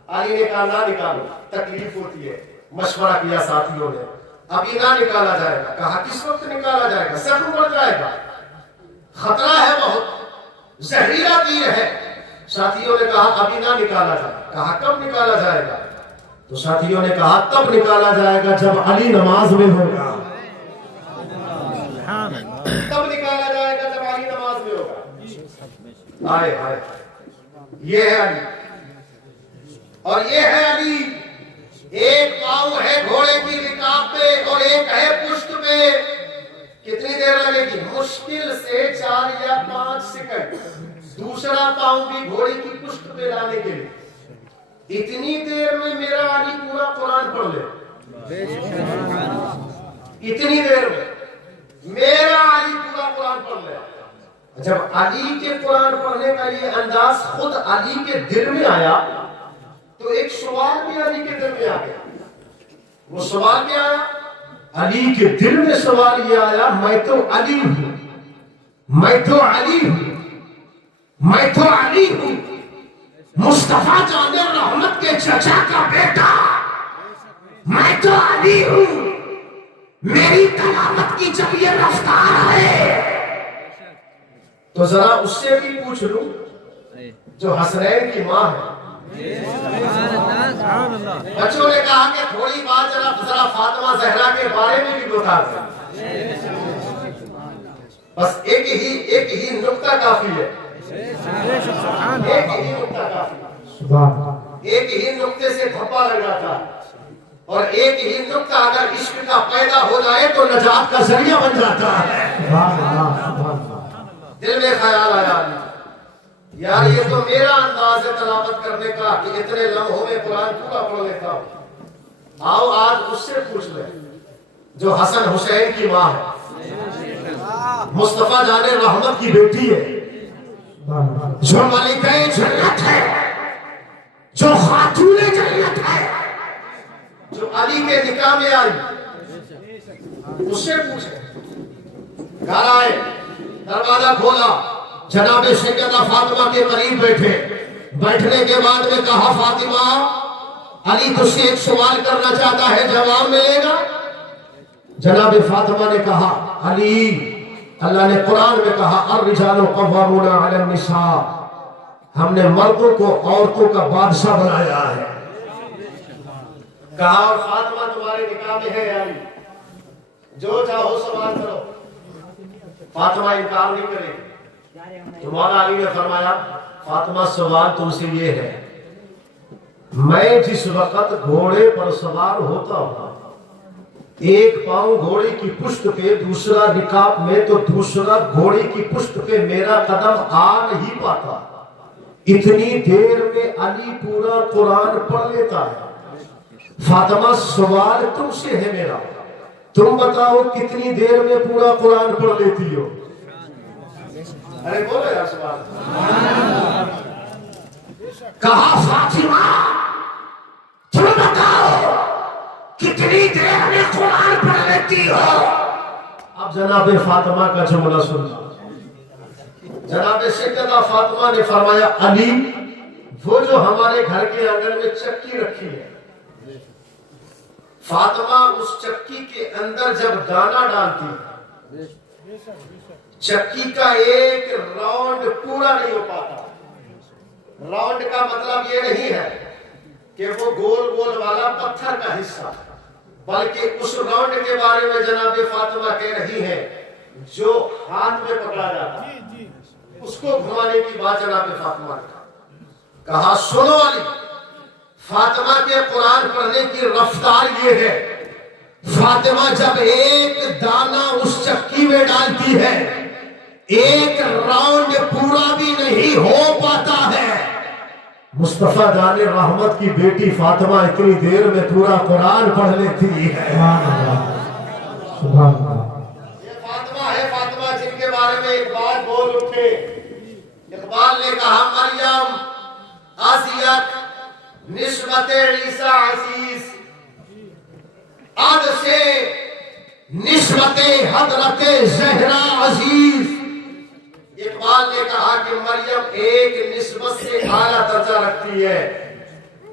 علی نے کہا نہ نکالو، تکلیف ہوتی ہے، مشورہ کیا ساتھیوں نے، ابھی نہ نکالا جائے گا، کہا کس وقت نکالا جائے گا، زخم پڑ جائے گا، خطرہ ہے بہت، زہریلا تیر ہے۔ ساتھیوں نے کہا ابھی نہ نکالا جائے، کہا کب نکالا جائے گا؟ تو ساتھیوں نے کہا تب نکالا جائے گا جب علی نماز میں ہوگا، تب نکالا جائے گا جب علی نماز میں ہوگا۔ آئے آئے، یہ ہے علی، اور یہ ہے علی، ایک پاؤں ہے گھوڑے کی رکاب پہ اور ایک ہے پشت پہ، کتنی دیر لگے گی؟ مشکل سے 4 یا 5 سیکنڈ، دوسرا پاؤں بھی گھوڑے کی پشت پہ لانے کے لیے، اتنی دیر میں میرا علی پورا قرآن پڑھ لے، اتنی دیر میں میرا علی پورا قرآن پڑھ لے۔ جب علی کے قرآن پڑھنے کا یہ انداز خود علی کے دل میں آیا تو ایک سوال بھی علی کے دل میں آ گیا. وہ سوال کیا آیا؟ علی کے دل میں سوال یہ آیا، میں تو علی ہوں، میں تو علی ہوں، میں تو علی ہوں، مصطفیٰ جان رحمت کے چچا کا بیٹا، میں تو علی ہوں. میری تلاوت کی جب یہ رفتار ہے تو ذرا اس سے بھی پوچھ لوں جو حسنین کی ماں ہے. بچوں نے کہا کہ تھوڑی بات ذرا فاطمہ زہرا کے بارے میں بھی بتا دیں. بس ایک ہی نقطہ کافی ہے، ایک ہی نقطہ کافی ہے. ایک ہی نقطے سے دھبا لگ جاتا ہے، اور ایک ہی نقطہ اگر عشق کا پیدا ہو جائے تو نجات کا ذریعہ بن جاتا ہے. دل میں خیال آیا یار یہ تو میرا انداز ہے تلاوت کرنے کا کہ اتنے لمحوں میں قرآن پورا پڑھ لیتا ہوں. آؤ آج اس سے پوچھ لیں جو حسن حسین کی ماں ہے، مصطفیٰ جان رحمت کی بیٹی ہے، جو ملکہ جنت ہے، جو خاتون جنت ہے، جو علی کے نکاح میں آئی. اس سے پوچھیں. گھر آئے، دروازہ کھولا، جناب سیدہ فاطمہ کے قریب بیٹھے. بیٹھنے کے بعد میں کہا فاطمہ علی تجھ سے ایک سوال کرنا چاہتا ہے، جواب ملے گا؟ جناب فاطمہ نے کہا علی، اللہ نے قرآن میں کہا الرجال قوامون علی النساء، ہم نے مردوں کو عورتوں کا بادشاہ بنایا ہے. کہا اور فاطمہ تمہارے نکاح میں ہے علی، جو چاہو سوال کرو. فاطمہ انکار نہیں کرے. تو مولا علی نے فرمایا فاطمہ سوال تم سے یہ ہے، میں جس وقت گھوڑے پر سوار ہوتا ہوں، ایک پاؤں گھوڑے کی پشت پہ، دوسرا رکاب میں، تو دوسرا گھوڑے کی پشت پہ میرا قدم آ نہیں پاتا. اتنی دیر میں علی پورا قرآن پڑھ لیتا ہے. فاطمہ سوال تم سے ہے میرا، تم بتاؤ کتنی دیر میں پورا قرآن پڑھ لیتی ہو؟ ارے بولو یار سوال. کہا فاطمہ تم بتاؤ کتنی دیر میں قرآن پڑھ لیتی ہو؟ اب جناب فاطمہ کا جملہ سننا. جناب سیدہ فاطمہ نے فرمایا علی، وہ جو ہمارے گھر کے آنگن میں چکی رکھی ہے، فاطمہ اس چکی کے اندر جب دانا ڈالتی ہے، چکی کا ایک راؤنڈ پورا نہیں ہو پاتا. راؤنڈ کا مطلب یہ نہیں ہے کہ وہ گول گول والا پتھر کا حصہ، بلکہ اس راؤنڈ کے بارے میں جناب فاطمہ کہہ رہی ہے جو ہاتھ میں پکڑا جاتا ہے، اس کو گھمانے کی بات جناب فاطمہ نے کہا. سنو علی، فاطمہ کے قرآن پڑھنے کی رفتار یہ ہے، فاطمہ جب ایک دانہ اس چکی میں ڈالتی ہے، ایک راؤنڈ پورا بھی نہیں ہو پاتا ہے. مصطفیٰ جان رحمت کی بیٹی فاطمہ اتنی دیر میں پورا قرآن پڑھ لیتی ہے. سبحان اللہ. یہ فاطمہ ہے، فاطمہ جن کے بارے میں ایک بات بول اٹھے. اقبال نے کہا مریم آسیت نسبت عیسیٰ عزیز، عد سے نسبت حضرت زہرا عزیز. اقبال نے کہا کہ مریم ایک نسبت سے اعلیٰ درجہ رکھتی ہے.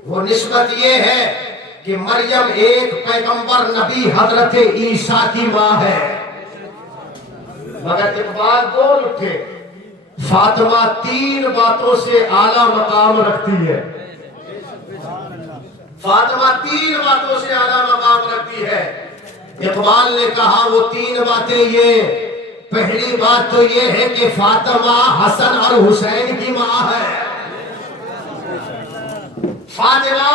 وہ نسبت یہ ہے کہ مریم ایک پیغمبر نبی حضرت عیسیٰ کی ماں ہے. مگر اقبال بول اٹھے فاطمہ تین باتوں سے اعلیٰ مقام رکھتی ہے. فاطمہ تین باتوں سے اعلیٰ مقام رکھتی ہے. اقبال نے کہا وہ تین باتیں یہ، پہلی بات تو یہ ہے کہ فاطمہ حسن اور حسین کی ماں ہے. فاطمہ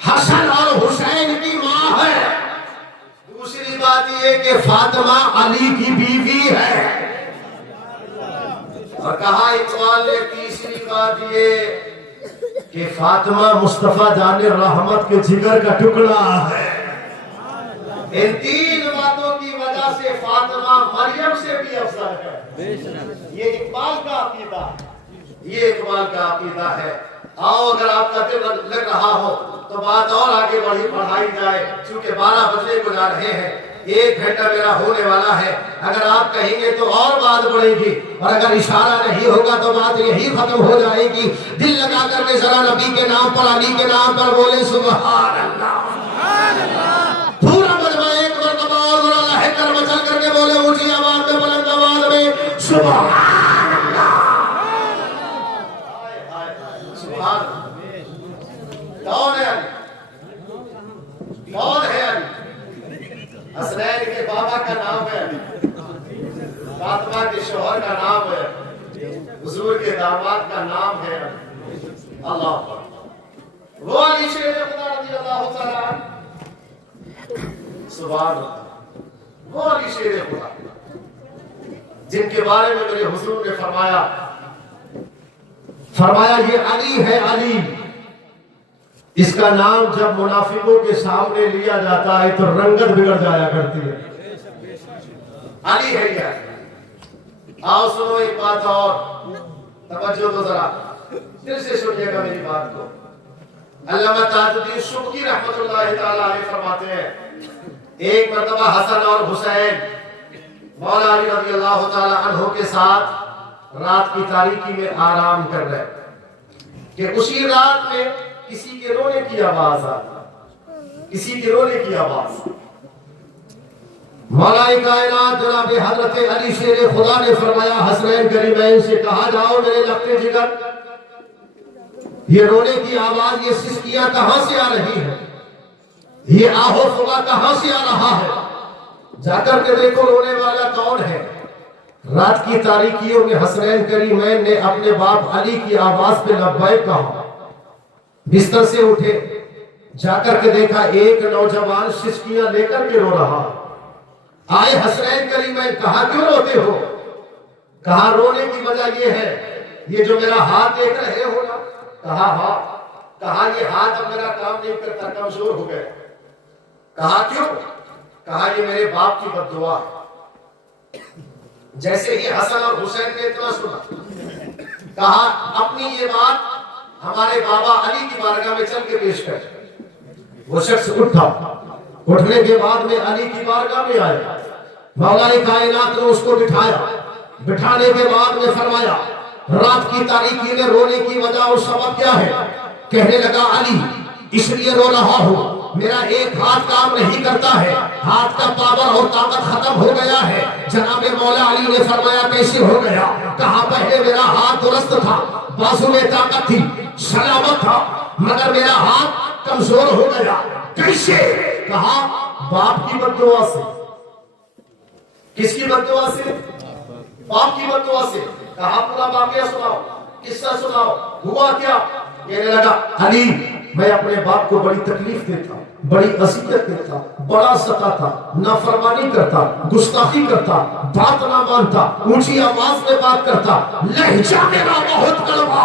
حسن اور حسین کی ماں ہے. دوسری بات یہ کہ فاطمہ علی کی بیوی ہے. اور کہا اقبال نے تیسری بات یہ کہ فاطمہ مصطفیٰ جان رحمت کے جگر کا ٹکڑا ہے. ان تین باتوں کی وجہ سے فاطمہ مریم سے بھی افضل یہ اقبال کا عقیدہ ہے، یہ اقبال کا عقیدہ ہے۔ آؤ اگر آپ کا دل لگ رہا ہو تو بات اور آگے بڑھائی جائے، چونکہ 12 بجنے کو جا رہے ہیں، 1 گھنٹہ میرا ہونے والا ہے۔ اگر آپ کہیں گے تو اور بات بڑھے گی، اور اگر اشارہ نہیں ہوگا تو بات یہی ختم ہو جائے گی۔ دل لگا کر کے ذرا نبی کے نام پر، علی کے نام پر بولے سبحان اللہ۔ پورا مجمع ایک مرتبہ اور ذرا لہے کر مچل کر کے بولے اونچی آواز میں، بلند آواز میں سبحان اللہ۔ سبحان اللہ۔ کون ہے علی؟ کون ہے علی؟ حسنین کے بابا کا نام ہے علی، فاطمہ کے شوہر کا نام ہے، حضور کے داماد کا نام ہے علی۔ اللہ اکبر۔ وہ علی شیر خدا رضی اللہ تعالیٰ عنہ، سبحان اللہ، وہ علی شیر خدا جن کے بارے میں میرے حضور نے فرمایا یہ علی ہے، علی۔ اس کا نام جب منافقوں کے سامنے لیا جاتا ہے تو رنگت بگڑ جایا کرتی ہے۔ علی ہے یہ۔ آؤ سنو ایک بات اور، توجہ دو ذرا، دل سے سنیے گا میری بات کو۔ علامہ تاج الدین سبکی رحمۃ اللہ تعالیٰ علیہ فرماتے ہیں، ایک مرتبہ حسن اور حسین مولا علی رضی اللہ تعالیٰ عنہ کے ساتھ رات کی تاریکی میں آرام کر رہے کہ اسی رات میں کسی کے رونے کی آواز آئی، کسی کے رونے کی آواز۔ مولا کائنات جناب حضرت علی شیر خدا نے فرمایا حسنین کریمین سے، کہا جاؤ میرے لخت جگر، یہ رونے کی آواز، یہ سسکیاں کہاں سے آ رہی ہے، یہ آہو فغا کہاں سے آ رہا ہے، جا کر کے دیکھو رونے والا کون ہے۔ رات کی تاریکیوں میں حسنین کریمین نے اپنے باپ علی کی آواز پہ لبیک کہا، بستر سے اٹھے، جا کر کے دیکھا ایک نوجوان سسکیاں لے کر کے رو رہا۔ آئے حسنین کریمین، کہا کیوں روتے ہو؟ کہا رونے کی وجہ یہ ہے، یہ جو میرا ہاتھ دیکھ رہے ہو نا، کہا ہاں، کہا یہ ہاتھ اب میرا کام نہیں کرتا، کمزور ہو گئے۔ کہا کیوں؟ کہا یہ میرے باپ کی بد دعا ہے۔ جیسے ہی حسن اور حسین نے اتنا سنا، کہا اپنی یہ بات ہمارے بابا علی کی بارگاہ میں چل کے پیش کر۔ وہ شخص اٹھا، اٹھنے کے بعد میں علی کی بارگاہ میں آیا، مولا کائنات نے اس کو بٹھایا، بٹھانے کے بعد میں فرمایا رات کی تاریکی میں رونے کی وجہ اور سبب کیا ہے؟ کہنے لگا علی اس لیے رو رہا ہوں، میرا ایک ہاتھ کام نہیں کرتا ہے، ہاتھ کا پاور اور طاقت ختم ہو گیا ہے۔ جناب مولا علی نے فرمایا کیسے ہو گیا؟ کہا پہلے میرا ہاتھ درست تھا، بازو میں طاقت تھی، سلامت تھا، مگر میرا ہاتھ کمزور ہو گیا۔ کیسے؟ کہا باپ کی بد دعا سے۔ کس کی بد دعا سے؟ باپ کی بد دعا سے۔ کہا پورا واقعہ سناؤ، قصہ سناؤ، ہوا کیا؟ کہنے لگا علی میں اپنے باپ کو بڑی تکلیف دیتا، بڑی اذیت دیتا، بڑا ستاتا، نافرمانی کرتا، گستاخی کرتا، بات نہ مانتا، اونچی آواز میں بات کرتا، لہجہ میرا بہت کڑوا۔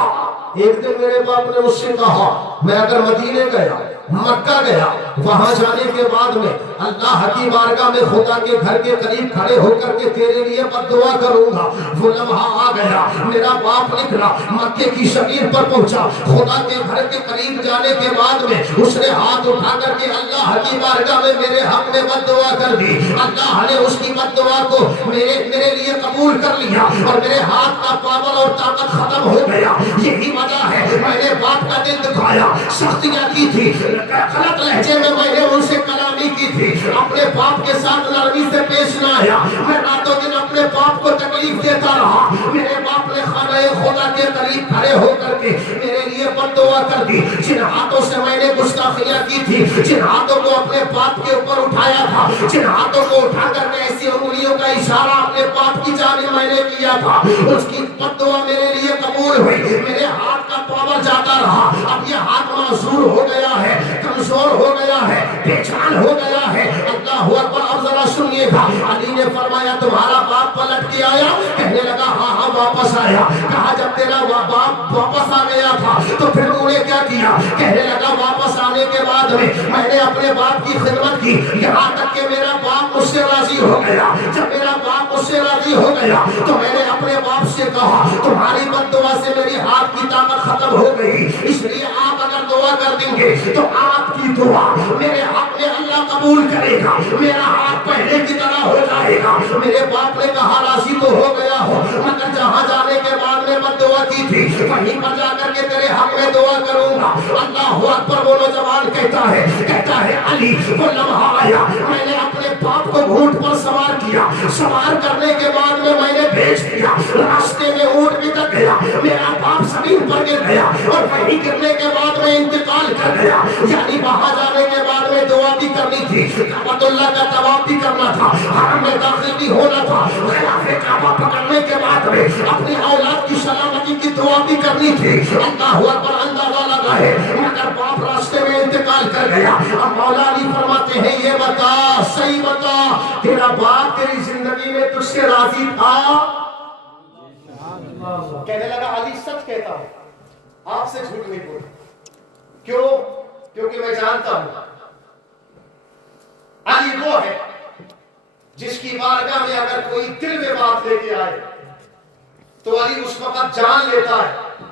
ایک دن میرے باپ نے مجھ سے کہا میں اگر مدینے گیا، مکہ گیا، وہاں جانے کے بعد میں اللہ کی بارگاہ میں خدا کے گھر کے قریب کھڑے ہو کر کے تیرے لیے بد دعا کروں گا۔ وہ لمحہ آ گیا، میرا باپ نکلا، مکے کی شبیر پر پہنچا، خدا کے گھر کے قریب جانے کے بعد میں اس نے ہاتھ اٹھا کر کے اللہ کی بارگاہ میں میرے حق میں بد دعا کر دی۔ اللہ نے اس کی بد دعا کو میرے لیے قبول کر لیا اور میرے ہاتھ کا پاور اور طاقت ختم ہو گیا۔ یہی وجہ ہے میں نے باپ کا دل دکھایا، سختیاں کی تھی، غلط لہجے میں میں نے ان سے کلامی کی تھی، اپنے باپ کے ساتھ نرمی سے پیش نہ آیا، میں راتوں دن اپنے باپ کو تکلیف دیتا رہا۔ میرے باپ نے خانہ خدا کے قریب کھڑے ہو کر کے میرے لیے بد دعا کر دی۔ جن ہاتھوں سے میں نے گستاخیاں کی تھی، جن ہاتھوں کو اپنے باپ کے اوپر اٹھایا تھا، جن ہاتھوں کو اٹھا کر کے ایسی انگلیوں کا اشارہ اپنے باپ کی جانب میں نے کیا تھا، اس کی بد دعا میرے لیے قبول ہوئی۔ میرے ہاتھ کا پاور جاتا رہا، اب یہ ہاتھ معذور ہو گیا ہے۔ کمزور ہو گیا ہے، بے جان ہو گیا ہے۔ اللہ اکبر، اب ذرا سنیے گا، علی نے فرمایا تمہارا باپ پلٹ کے آیا؟ کہنے لگا ہاں ہاں واپس آیا۔ کہا جب تیرا باپ واپس آ گیا تھا تو پھر تو نے کیا کیا؟ کہنے لگا واپس آنے کے بعد میں نے اپنے باپ کی خدمت کی، یہاں تک کہ میرا باپ مجھ سے راضی ہو گیا۔ جب میرا باپ مجھ سے راضی ہو گیا تو میں نے اپنے باپ سے کہا تمہاری بد دعا سے میری ہاتھ کی طاقت ختم ہو گئی، اس لیے آپ اگر دعا کر دیں گے تو آپ کی دعا میرے حق میں اللہ قبول کرے گا، میرا ہاتھ پہلے کی طرح ہو جائے گا۔ میرے باپ نے کہا راضی تو ہو گیا ہو، مگر جہاں جانے کے بعد میں بد دعا کی تھی وہیں پر جا کر کے تیرے حق میں دعا کروں گا۔ اللہ اکبر، وہ نوجوان کہتا ہے علی وہ لمحہ آیا، میں نے اپنے باپ کو اونٹ پر سوار کیا، سوار کرنے کے بعد میں نے بھیج دیا، راستے میں اونٹ بھی تک گیا، میرا باپ زمین پر گر گیا اور وہیں گرنے کے بعد میں انتقال کر گیا۔ یعنی وہاں جانے کے بعد میں دعا بھی کرنی تھی، کعبۃ اللہ کا طواف بھی کرنا تھا، حرم میں داخل بھی ہونا تھا، غلاف کعبہ پکڑنے کے بعد میں اپنی اولاد کی سلامتی کی دعا بھی کرنی تھی۔ اللہ اکبر، اندازہ لگا ہے مگر باپ راستے میں انتقال کر گیا۔ اب مولا علی فرماتے ہیں یہ بتا، صحیح بتا، تیرا باپ تیری زندگی میں تجھ سے راضی تھا؟ کہنے لگا علی سچ کہتا ہوں، آپ سے جھوٹ نہیں بول۔ کیوں؟ کیونکہ میں جانتا ہوں علی وہ ہے جس کی بارگاہ میں اگر کوئی دل میں بات لے کے آئے تو علی اس وقت جان لیتا ہے،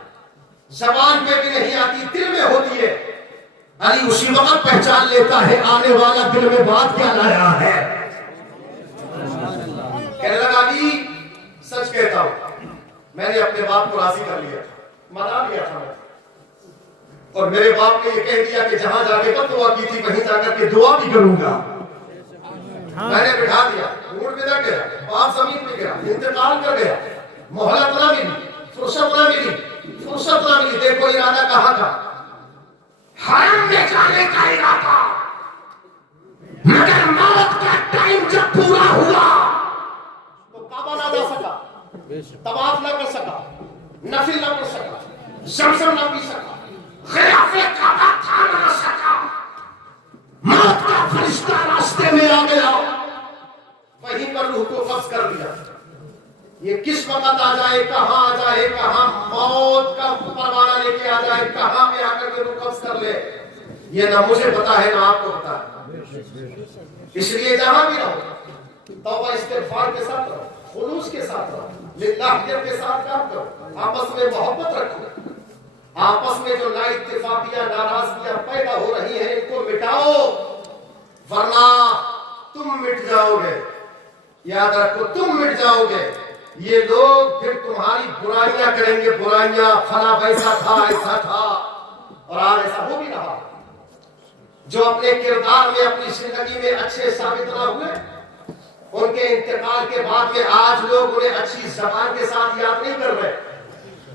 زبان پہ بھی نہیں آتی، دل میں ہوتی ہے، علی اسی وقت پہچان لیتا ہے آنے والا دل میں بات کیا لایا ہے۔ کہنے لگا علی سچ کہتا ہوں، میں نے اپنے باپ کو راضی کر لیا، منا لیا تھا میں، اور میرے باپ نے یہ کہہ دیا کہ جہاں جا کے بد دعا کی تھی وہیں جا کر کے دعا بھی کروں گا۔ میں نے بٹھا دیا، اونٹ پہ لگ گیا، باپ زمین پہ گیا، انتقال کر گیا، مہلت نہ ملی، فرصت نہ ملی۔ دیکھو ارادہ کہاں تھا، حرم میں جانے کا ارادہ، مگر موت کا ٹائم جب پورا ہوا تو کعبہ نہ جا سکا، طواف نہ کر سکا، نفل نہ پڑھ سکا، زمزم نہ پی سکا، غلاف کعبہ تھام نہ سکا۔ موت کا فرشتہ راستے میں آ گیا، وہیں پر روح کو قبض کر لیا۔ یہ کس وقت آ جائے، کہاں آ جائے، کہاں موت کا پروانہ لے کے آ جائے، کہاں پہ آ کر کے روح قبض کر لے، یہ نہ مجھے پتا ہے نہ آپ کو پتا ہے۔ اس لیے جہاں بھی رہو توبہ استغفار کے ساتھ رہو، خلوص کے ساتھ رہو، للہیت کے ساتھ کام کرو، آپس میں محبت رکھو، آپس میں جو نا اتفاقیاں ناراضگیاں پیدا ہو رہی ہیں ان کو مٹاؤ، ورنہ تم مٹ جاؤ گے۔ یاد رکھو تم مٹ جاؤ گے، یہ لوگ پھر تمہاری برائیاں کریں گے، برائیاں فلاں ایسا تھا ایسا تھا، اور آج ایسا ہو بھی رہا۔ جو اپنے کردار میں اپنی زندگی میں اچھے ثابت نہ ہوئے، ان کے انتقال کے بعد میں آج لوگ انہیں اچھی زبان کے ساتھ یاد نہیں کر رہے،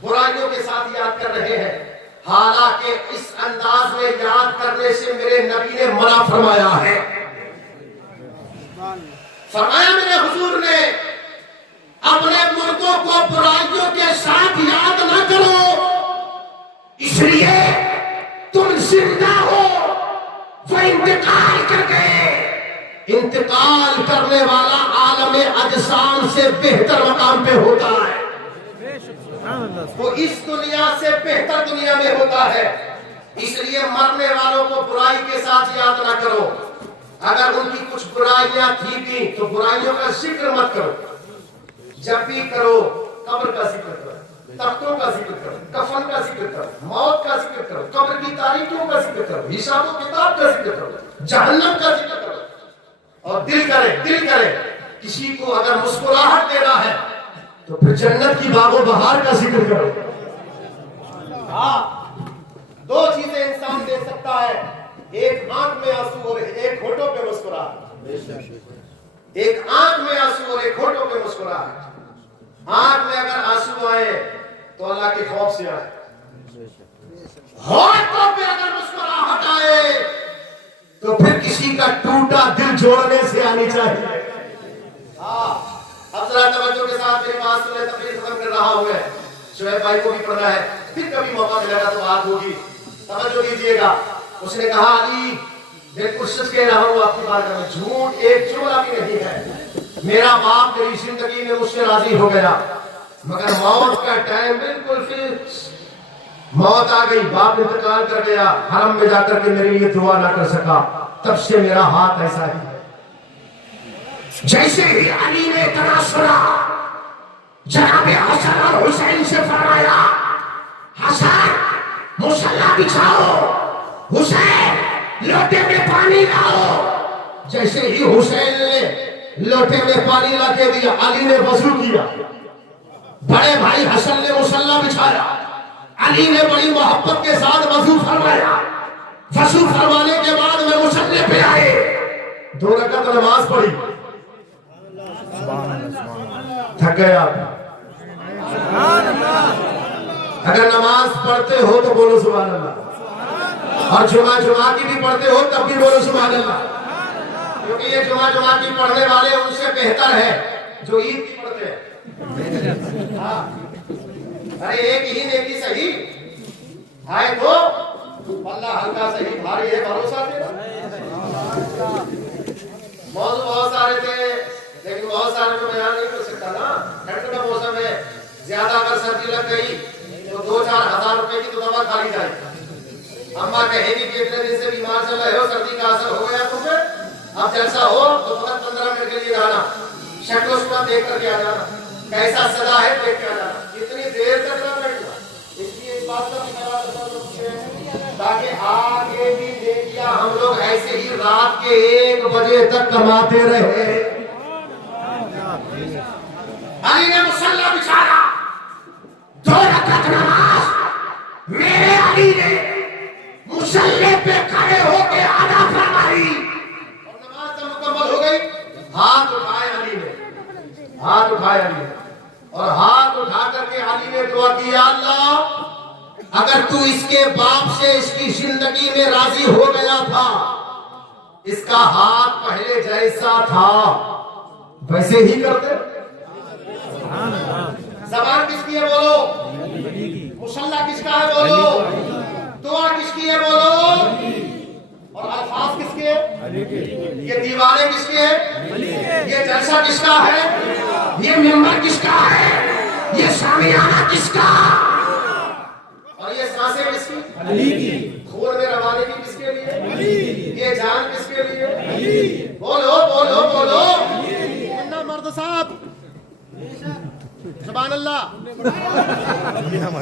برائیوں کے ساتھ یاد کر رہے ہیں، حالانکہ اس انداز میں یاد کرنے سے میرے نبی نے منع فرمایا ہے۔ فرمایا میرے حضور نے اپنے مردوں کو برائیوں کے ساتھ یاد نہ کرو، اس لیے تم زندہ ہو، وہ انتقال کر گئے۔ انتقال کرنے والا عالم اجسام سے بہتر مقام پہ ہوتا ہے، وہ اس دنیا سے بہتر دنیا میں ہوتا ہے۔ اس لیے مرنے والوں کو برائی کے ساتھ یاد نہ کرو، اگر ان کی کچھ برائیاں تھی بھی تو برائیوں کا ذکر مت کرو، جب بھی کرو قبر کا ذکر کرو، تختوں کا ذکر کرو، کفن کا ذکر کرو، موت کا ذکر کرو، قبر کی تاریکیوں کا ذکر کرو، حساب و کتاب کا ذکر کرو، جہنم کا ذکر کرو، اور دل کرے کسی کو اگر مسکراہٹ دینا ہے تو پھر جنت کی باغ و بہار کا ذکر کرو۔ ہاں، دو چیزیں انسان دے سکتا ہے، ایک آنکھ میں آنسو اور ایک ہونٹوں پہ مسکراہٹ۔ ایک آنکھ میں آنسو اور ایک ہونٹوں پہ مسکراہٹ۔ آنکھ میں اگر آنسو آئے تو اللہ کے خوف سے آئے، ہونٹوں پہ اگر مسکراہٹ آئے تو پھر کسی کا ٹوٹا دل جوڑنے سے آنی چاہیے۔ اب ذرا توجہ کے ساتھ میری بات سنیں، تقریر ختم کر رہا ہوں میں، شعیب بھائی کو بھی پڑھنا ہے، پھر کبھی موقع ملے گا تو بات ہوگی، توجہ دیجیے گا۔ اس نے کہا علی بالکل سچ کہہ رہا ہوں آپ کی بارگاہ میں، جھوٹ ایک جملہ بھی نہیں ہے، میرا باپ میری زندگی میں مجھ سے راضی ہو گیا، مگر موت کا ٹائم بالکل فکس، موت آ گئی، باپ انتقال کر گیا، حرم میں جا کر کے میرے لیے دعا نہ کر سکا، تب سے میرا ہاتھ ایسا ہی ہے۔ جیسے ہی علی نے اتنا سنا، جناب حسن اور حسین سے فرمایا حسن مصلی بچھاؤ، حسین لوٹے میں پانی لاؤ۔ جیسے ہی حسین نے لوٹے میں پانی لا کے دیا، علی نے وضو کیا، بڑے بھائی حسن نے مصلی بچھایا، علی نے بڑی محبت کے ساتھ وضو فرمایا، وضو فرمانے کے بعد میں مصلی پہ آئے، 2 رکعت نماز پڑھی، تھک گیا۔ اگر نماز پڑھتے ہو تو بولو سبحان اللہ، اور جمعہ کی بھی پڑھتے ہو تب بھی بولو سبحان اللہ، کیونکہ یہ جمعہ کی پڑھنے والے ان سے بہتر ہے جو عید کی پڑھتے ہیں۔ ارے ایک ہی نیکی صحیح آئے تو اللہ ہلکا صحیح بھاری ہے، بھروسہ تیرا۔ موضوع بہت سارے تھے لیکن بہت سارے کو بیان نہیں کر سکتا نا، ٹھنڈ کا موسم ہے، زیادہ اگر سردی لگ گئی تو 2-4 ہزار روپے کی تو دوا کھا لی جائے۔ اماں کہے گی کہ اتنے دن سے بیمار چل رہے ہو، سردی کا اثر ہو گیا تم پہ، اب جیسا ہو تو فقط 15 منٹ کے لیے جانا، شکل و صورت دیکھ کر کے آ جانا، کیسا سزا ہے دیکھ کے آ جانا، اتنی دیر تک نہ بیٹھنا۔ اس لیے اس بات کا خیال رکھنا تاکہ آگے بھی دیکھیا ہم لوگ ایسے ہی رات کے 1 بجے تک کماتے رہے۔ علی نے مصلی بچھایا، 2 رکعت نماز میرے علی نے مصلی پہ کھڑے ہو کے ادا فرمائی، اور نماز جب مکمل ہو گئی، ہاتھ اٹھائے علی نے، ہاتھ اٹھائے علی نے، اور ہاتھ اٹھا کر کے علی نے دعا کی، یا اللہ اگر تو اس کے باپ سے اس کی زندگی میں راضی ہو گیا تھا، اس کا ہاتھ پہلے جیسا تھا ویسے ہی کر دے۔ زبان کس کی ہے بولو، مصلی کس کا ہے بولو، دعا کس کی ہے بولو، اور الفاظ کس کے ہیں؟ یہ دیواریں کس کے ہیں؟ یہ جلسہ کس کا ہے؟ یہ ممبر کس کا ہے؟ یہ شامیانہ کس کا؟ اور یہ سانسیں کس کی؟ خون میں روانے کی کس کے لیے؟ یہ جان کس کے لیے؟ بولو بولو بولو منا مرد صاحب، سبحان اللہ،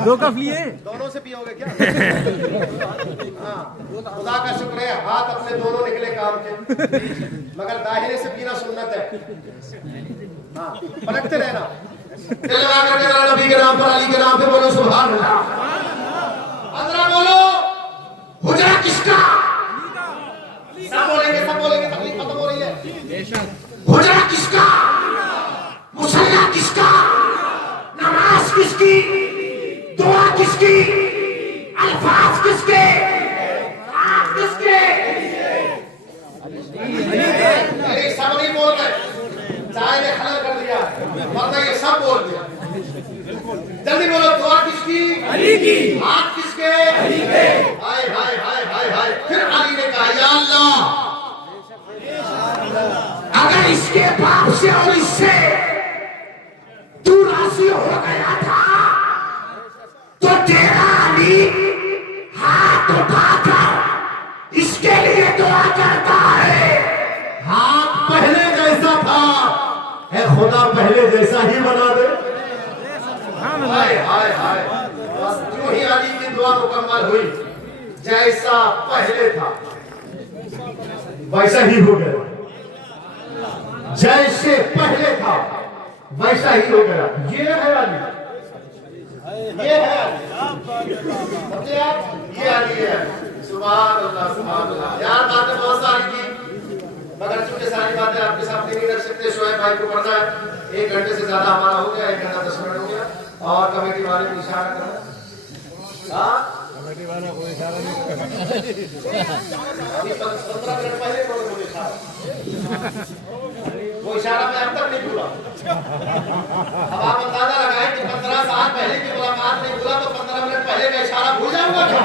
2 کف لیے دونوں سے پیو گے کیا؟ ہاں خدا کا شکر ہے ہاتھ اپنے دونوں نکلے کام کے، مگر داہنے سے پینا سنت ہے، ہاں پلٹتے رہنا۔ دل لگا کر کے نبی کے نام پر، علی کے نام پہ بولو سبحان اللہ۔ حضرت بولو حجرہ کس کا؟ سب بولیں گے، سب بولیں گے، تکلیف ختم ہو رہی ہے۔ حجرہ کس کا؟ مصلی کس کا؟ نماز کس کی؟ دعا کس کی؟ الفاظ کس کے؟ ہاتھ کس کے؟ علی سب نہیں بول رہے، چائے نے خلل کر دیا، ورنہ یہ سب بول دیا۔ جلدی بولو، دعا کس کی؟ علی کی۔ ہاتھ کس کے؟ علی کے۔ ہائے ہائے ہائے ہائے ہائے، پھر علی نے کہا یا اللہ اگر اس کے باپ سے اور اس سے تو راضی ہو گیا تھا تو تیرا علی ہاتھ اٹھا کر اس کے لیے دعا کرتا ہے۔ ہاتھ پہلے جیسا تھا، اے خدا پہلے جیسا ہی بنا دے۔ ہائے ہائے ہائے، بس جو ہی علی کی دعا مکمل ہوئی، جیسا پہلے تھا ویسا ہی ہو گیا، جیسے پہلے تھا ویسا ہی ہو گیا۔ یہ ہے علی، یہ ہے علی، سمجھے آپ؟ یہ علی ہے۔ سبحان اللہ سبحان اللہ۔ یار باتیں بہت ساری تھی، مگر چونکہ ساری باتیں آپ کے سامنے نہیں رکھ سکتے، شعیب بھائی کو پڑھنا ہے، 1 گھنٹے سے زیادہ ہمارا ہو گیا، 1 گھنٹہ 10 منٹ ہو گیا، اور کمیٹی والے کو اشارہ کرنا۔ ہاں کمیٹی والوں کو اشارہ نہیں کرنا، ابھی 15 منٹ پہلے انہوں نے اشارہ، وہ اشارہ میں اب تک نہیں بھولا۔ اب آپ اندازہ لگائیں کہ 15 سال پہلے کی ملاقات نہیں بھولا تو 15 منٹ پہلے کا اشارہ بھول جاؤں گا کیا؟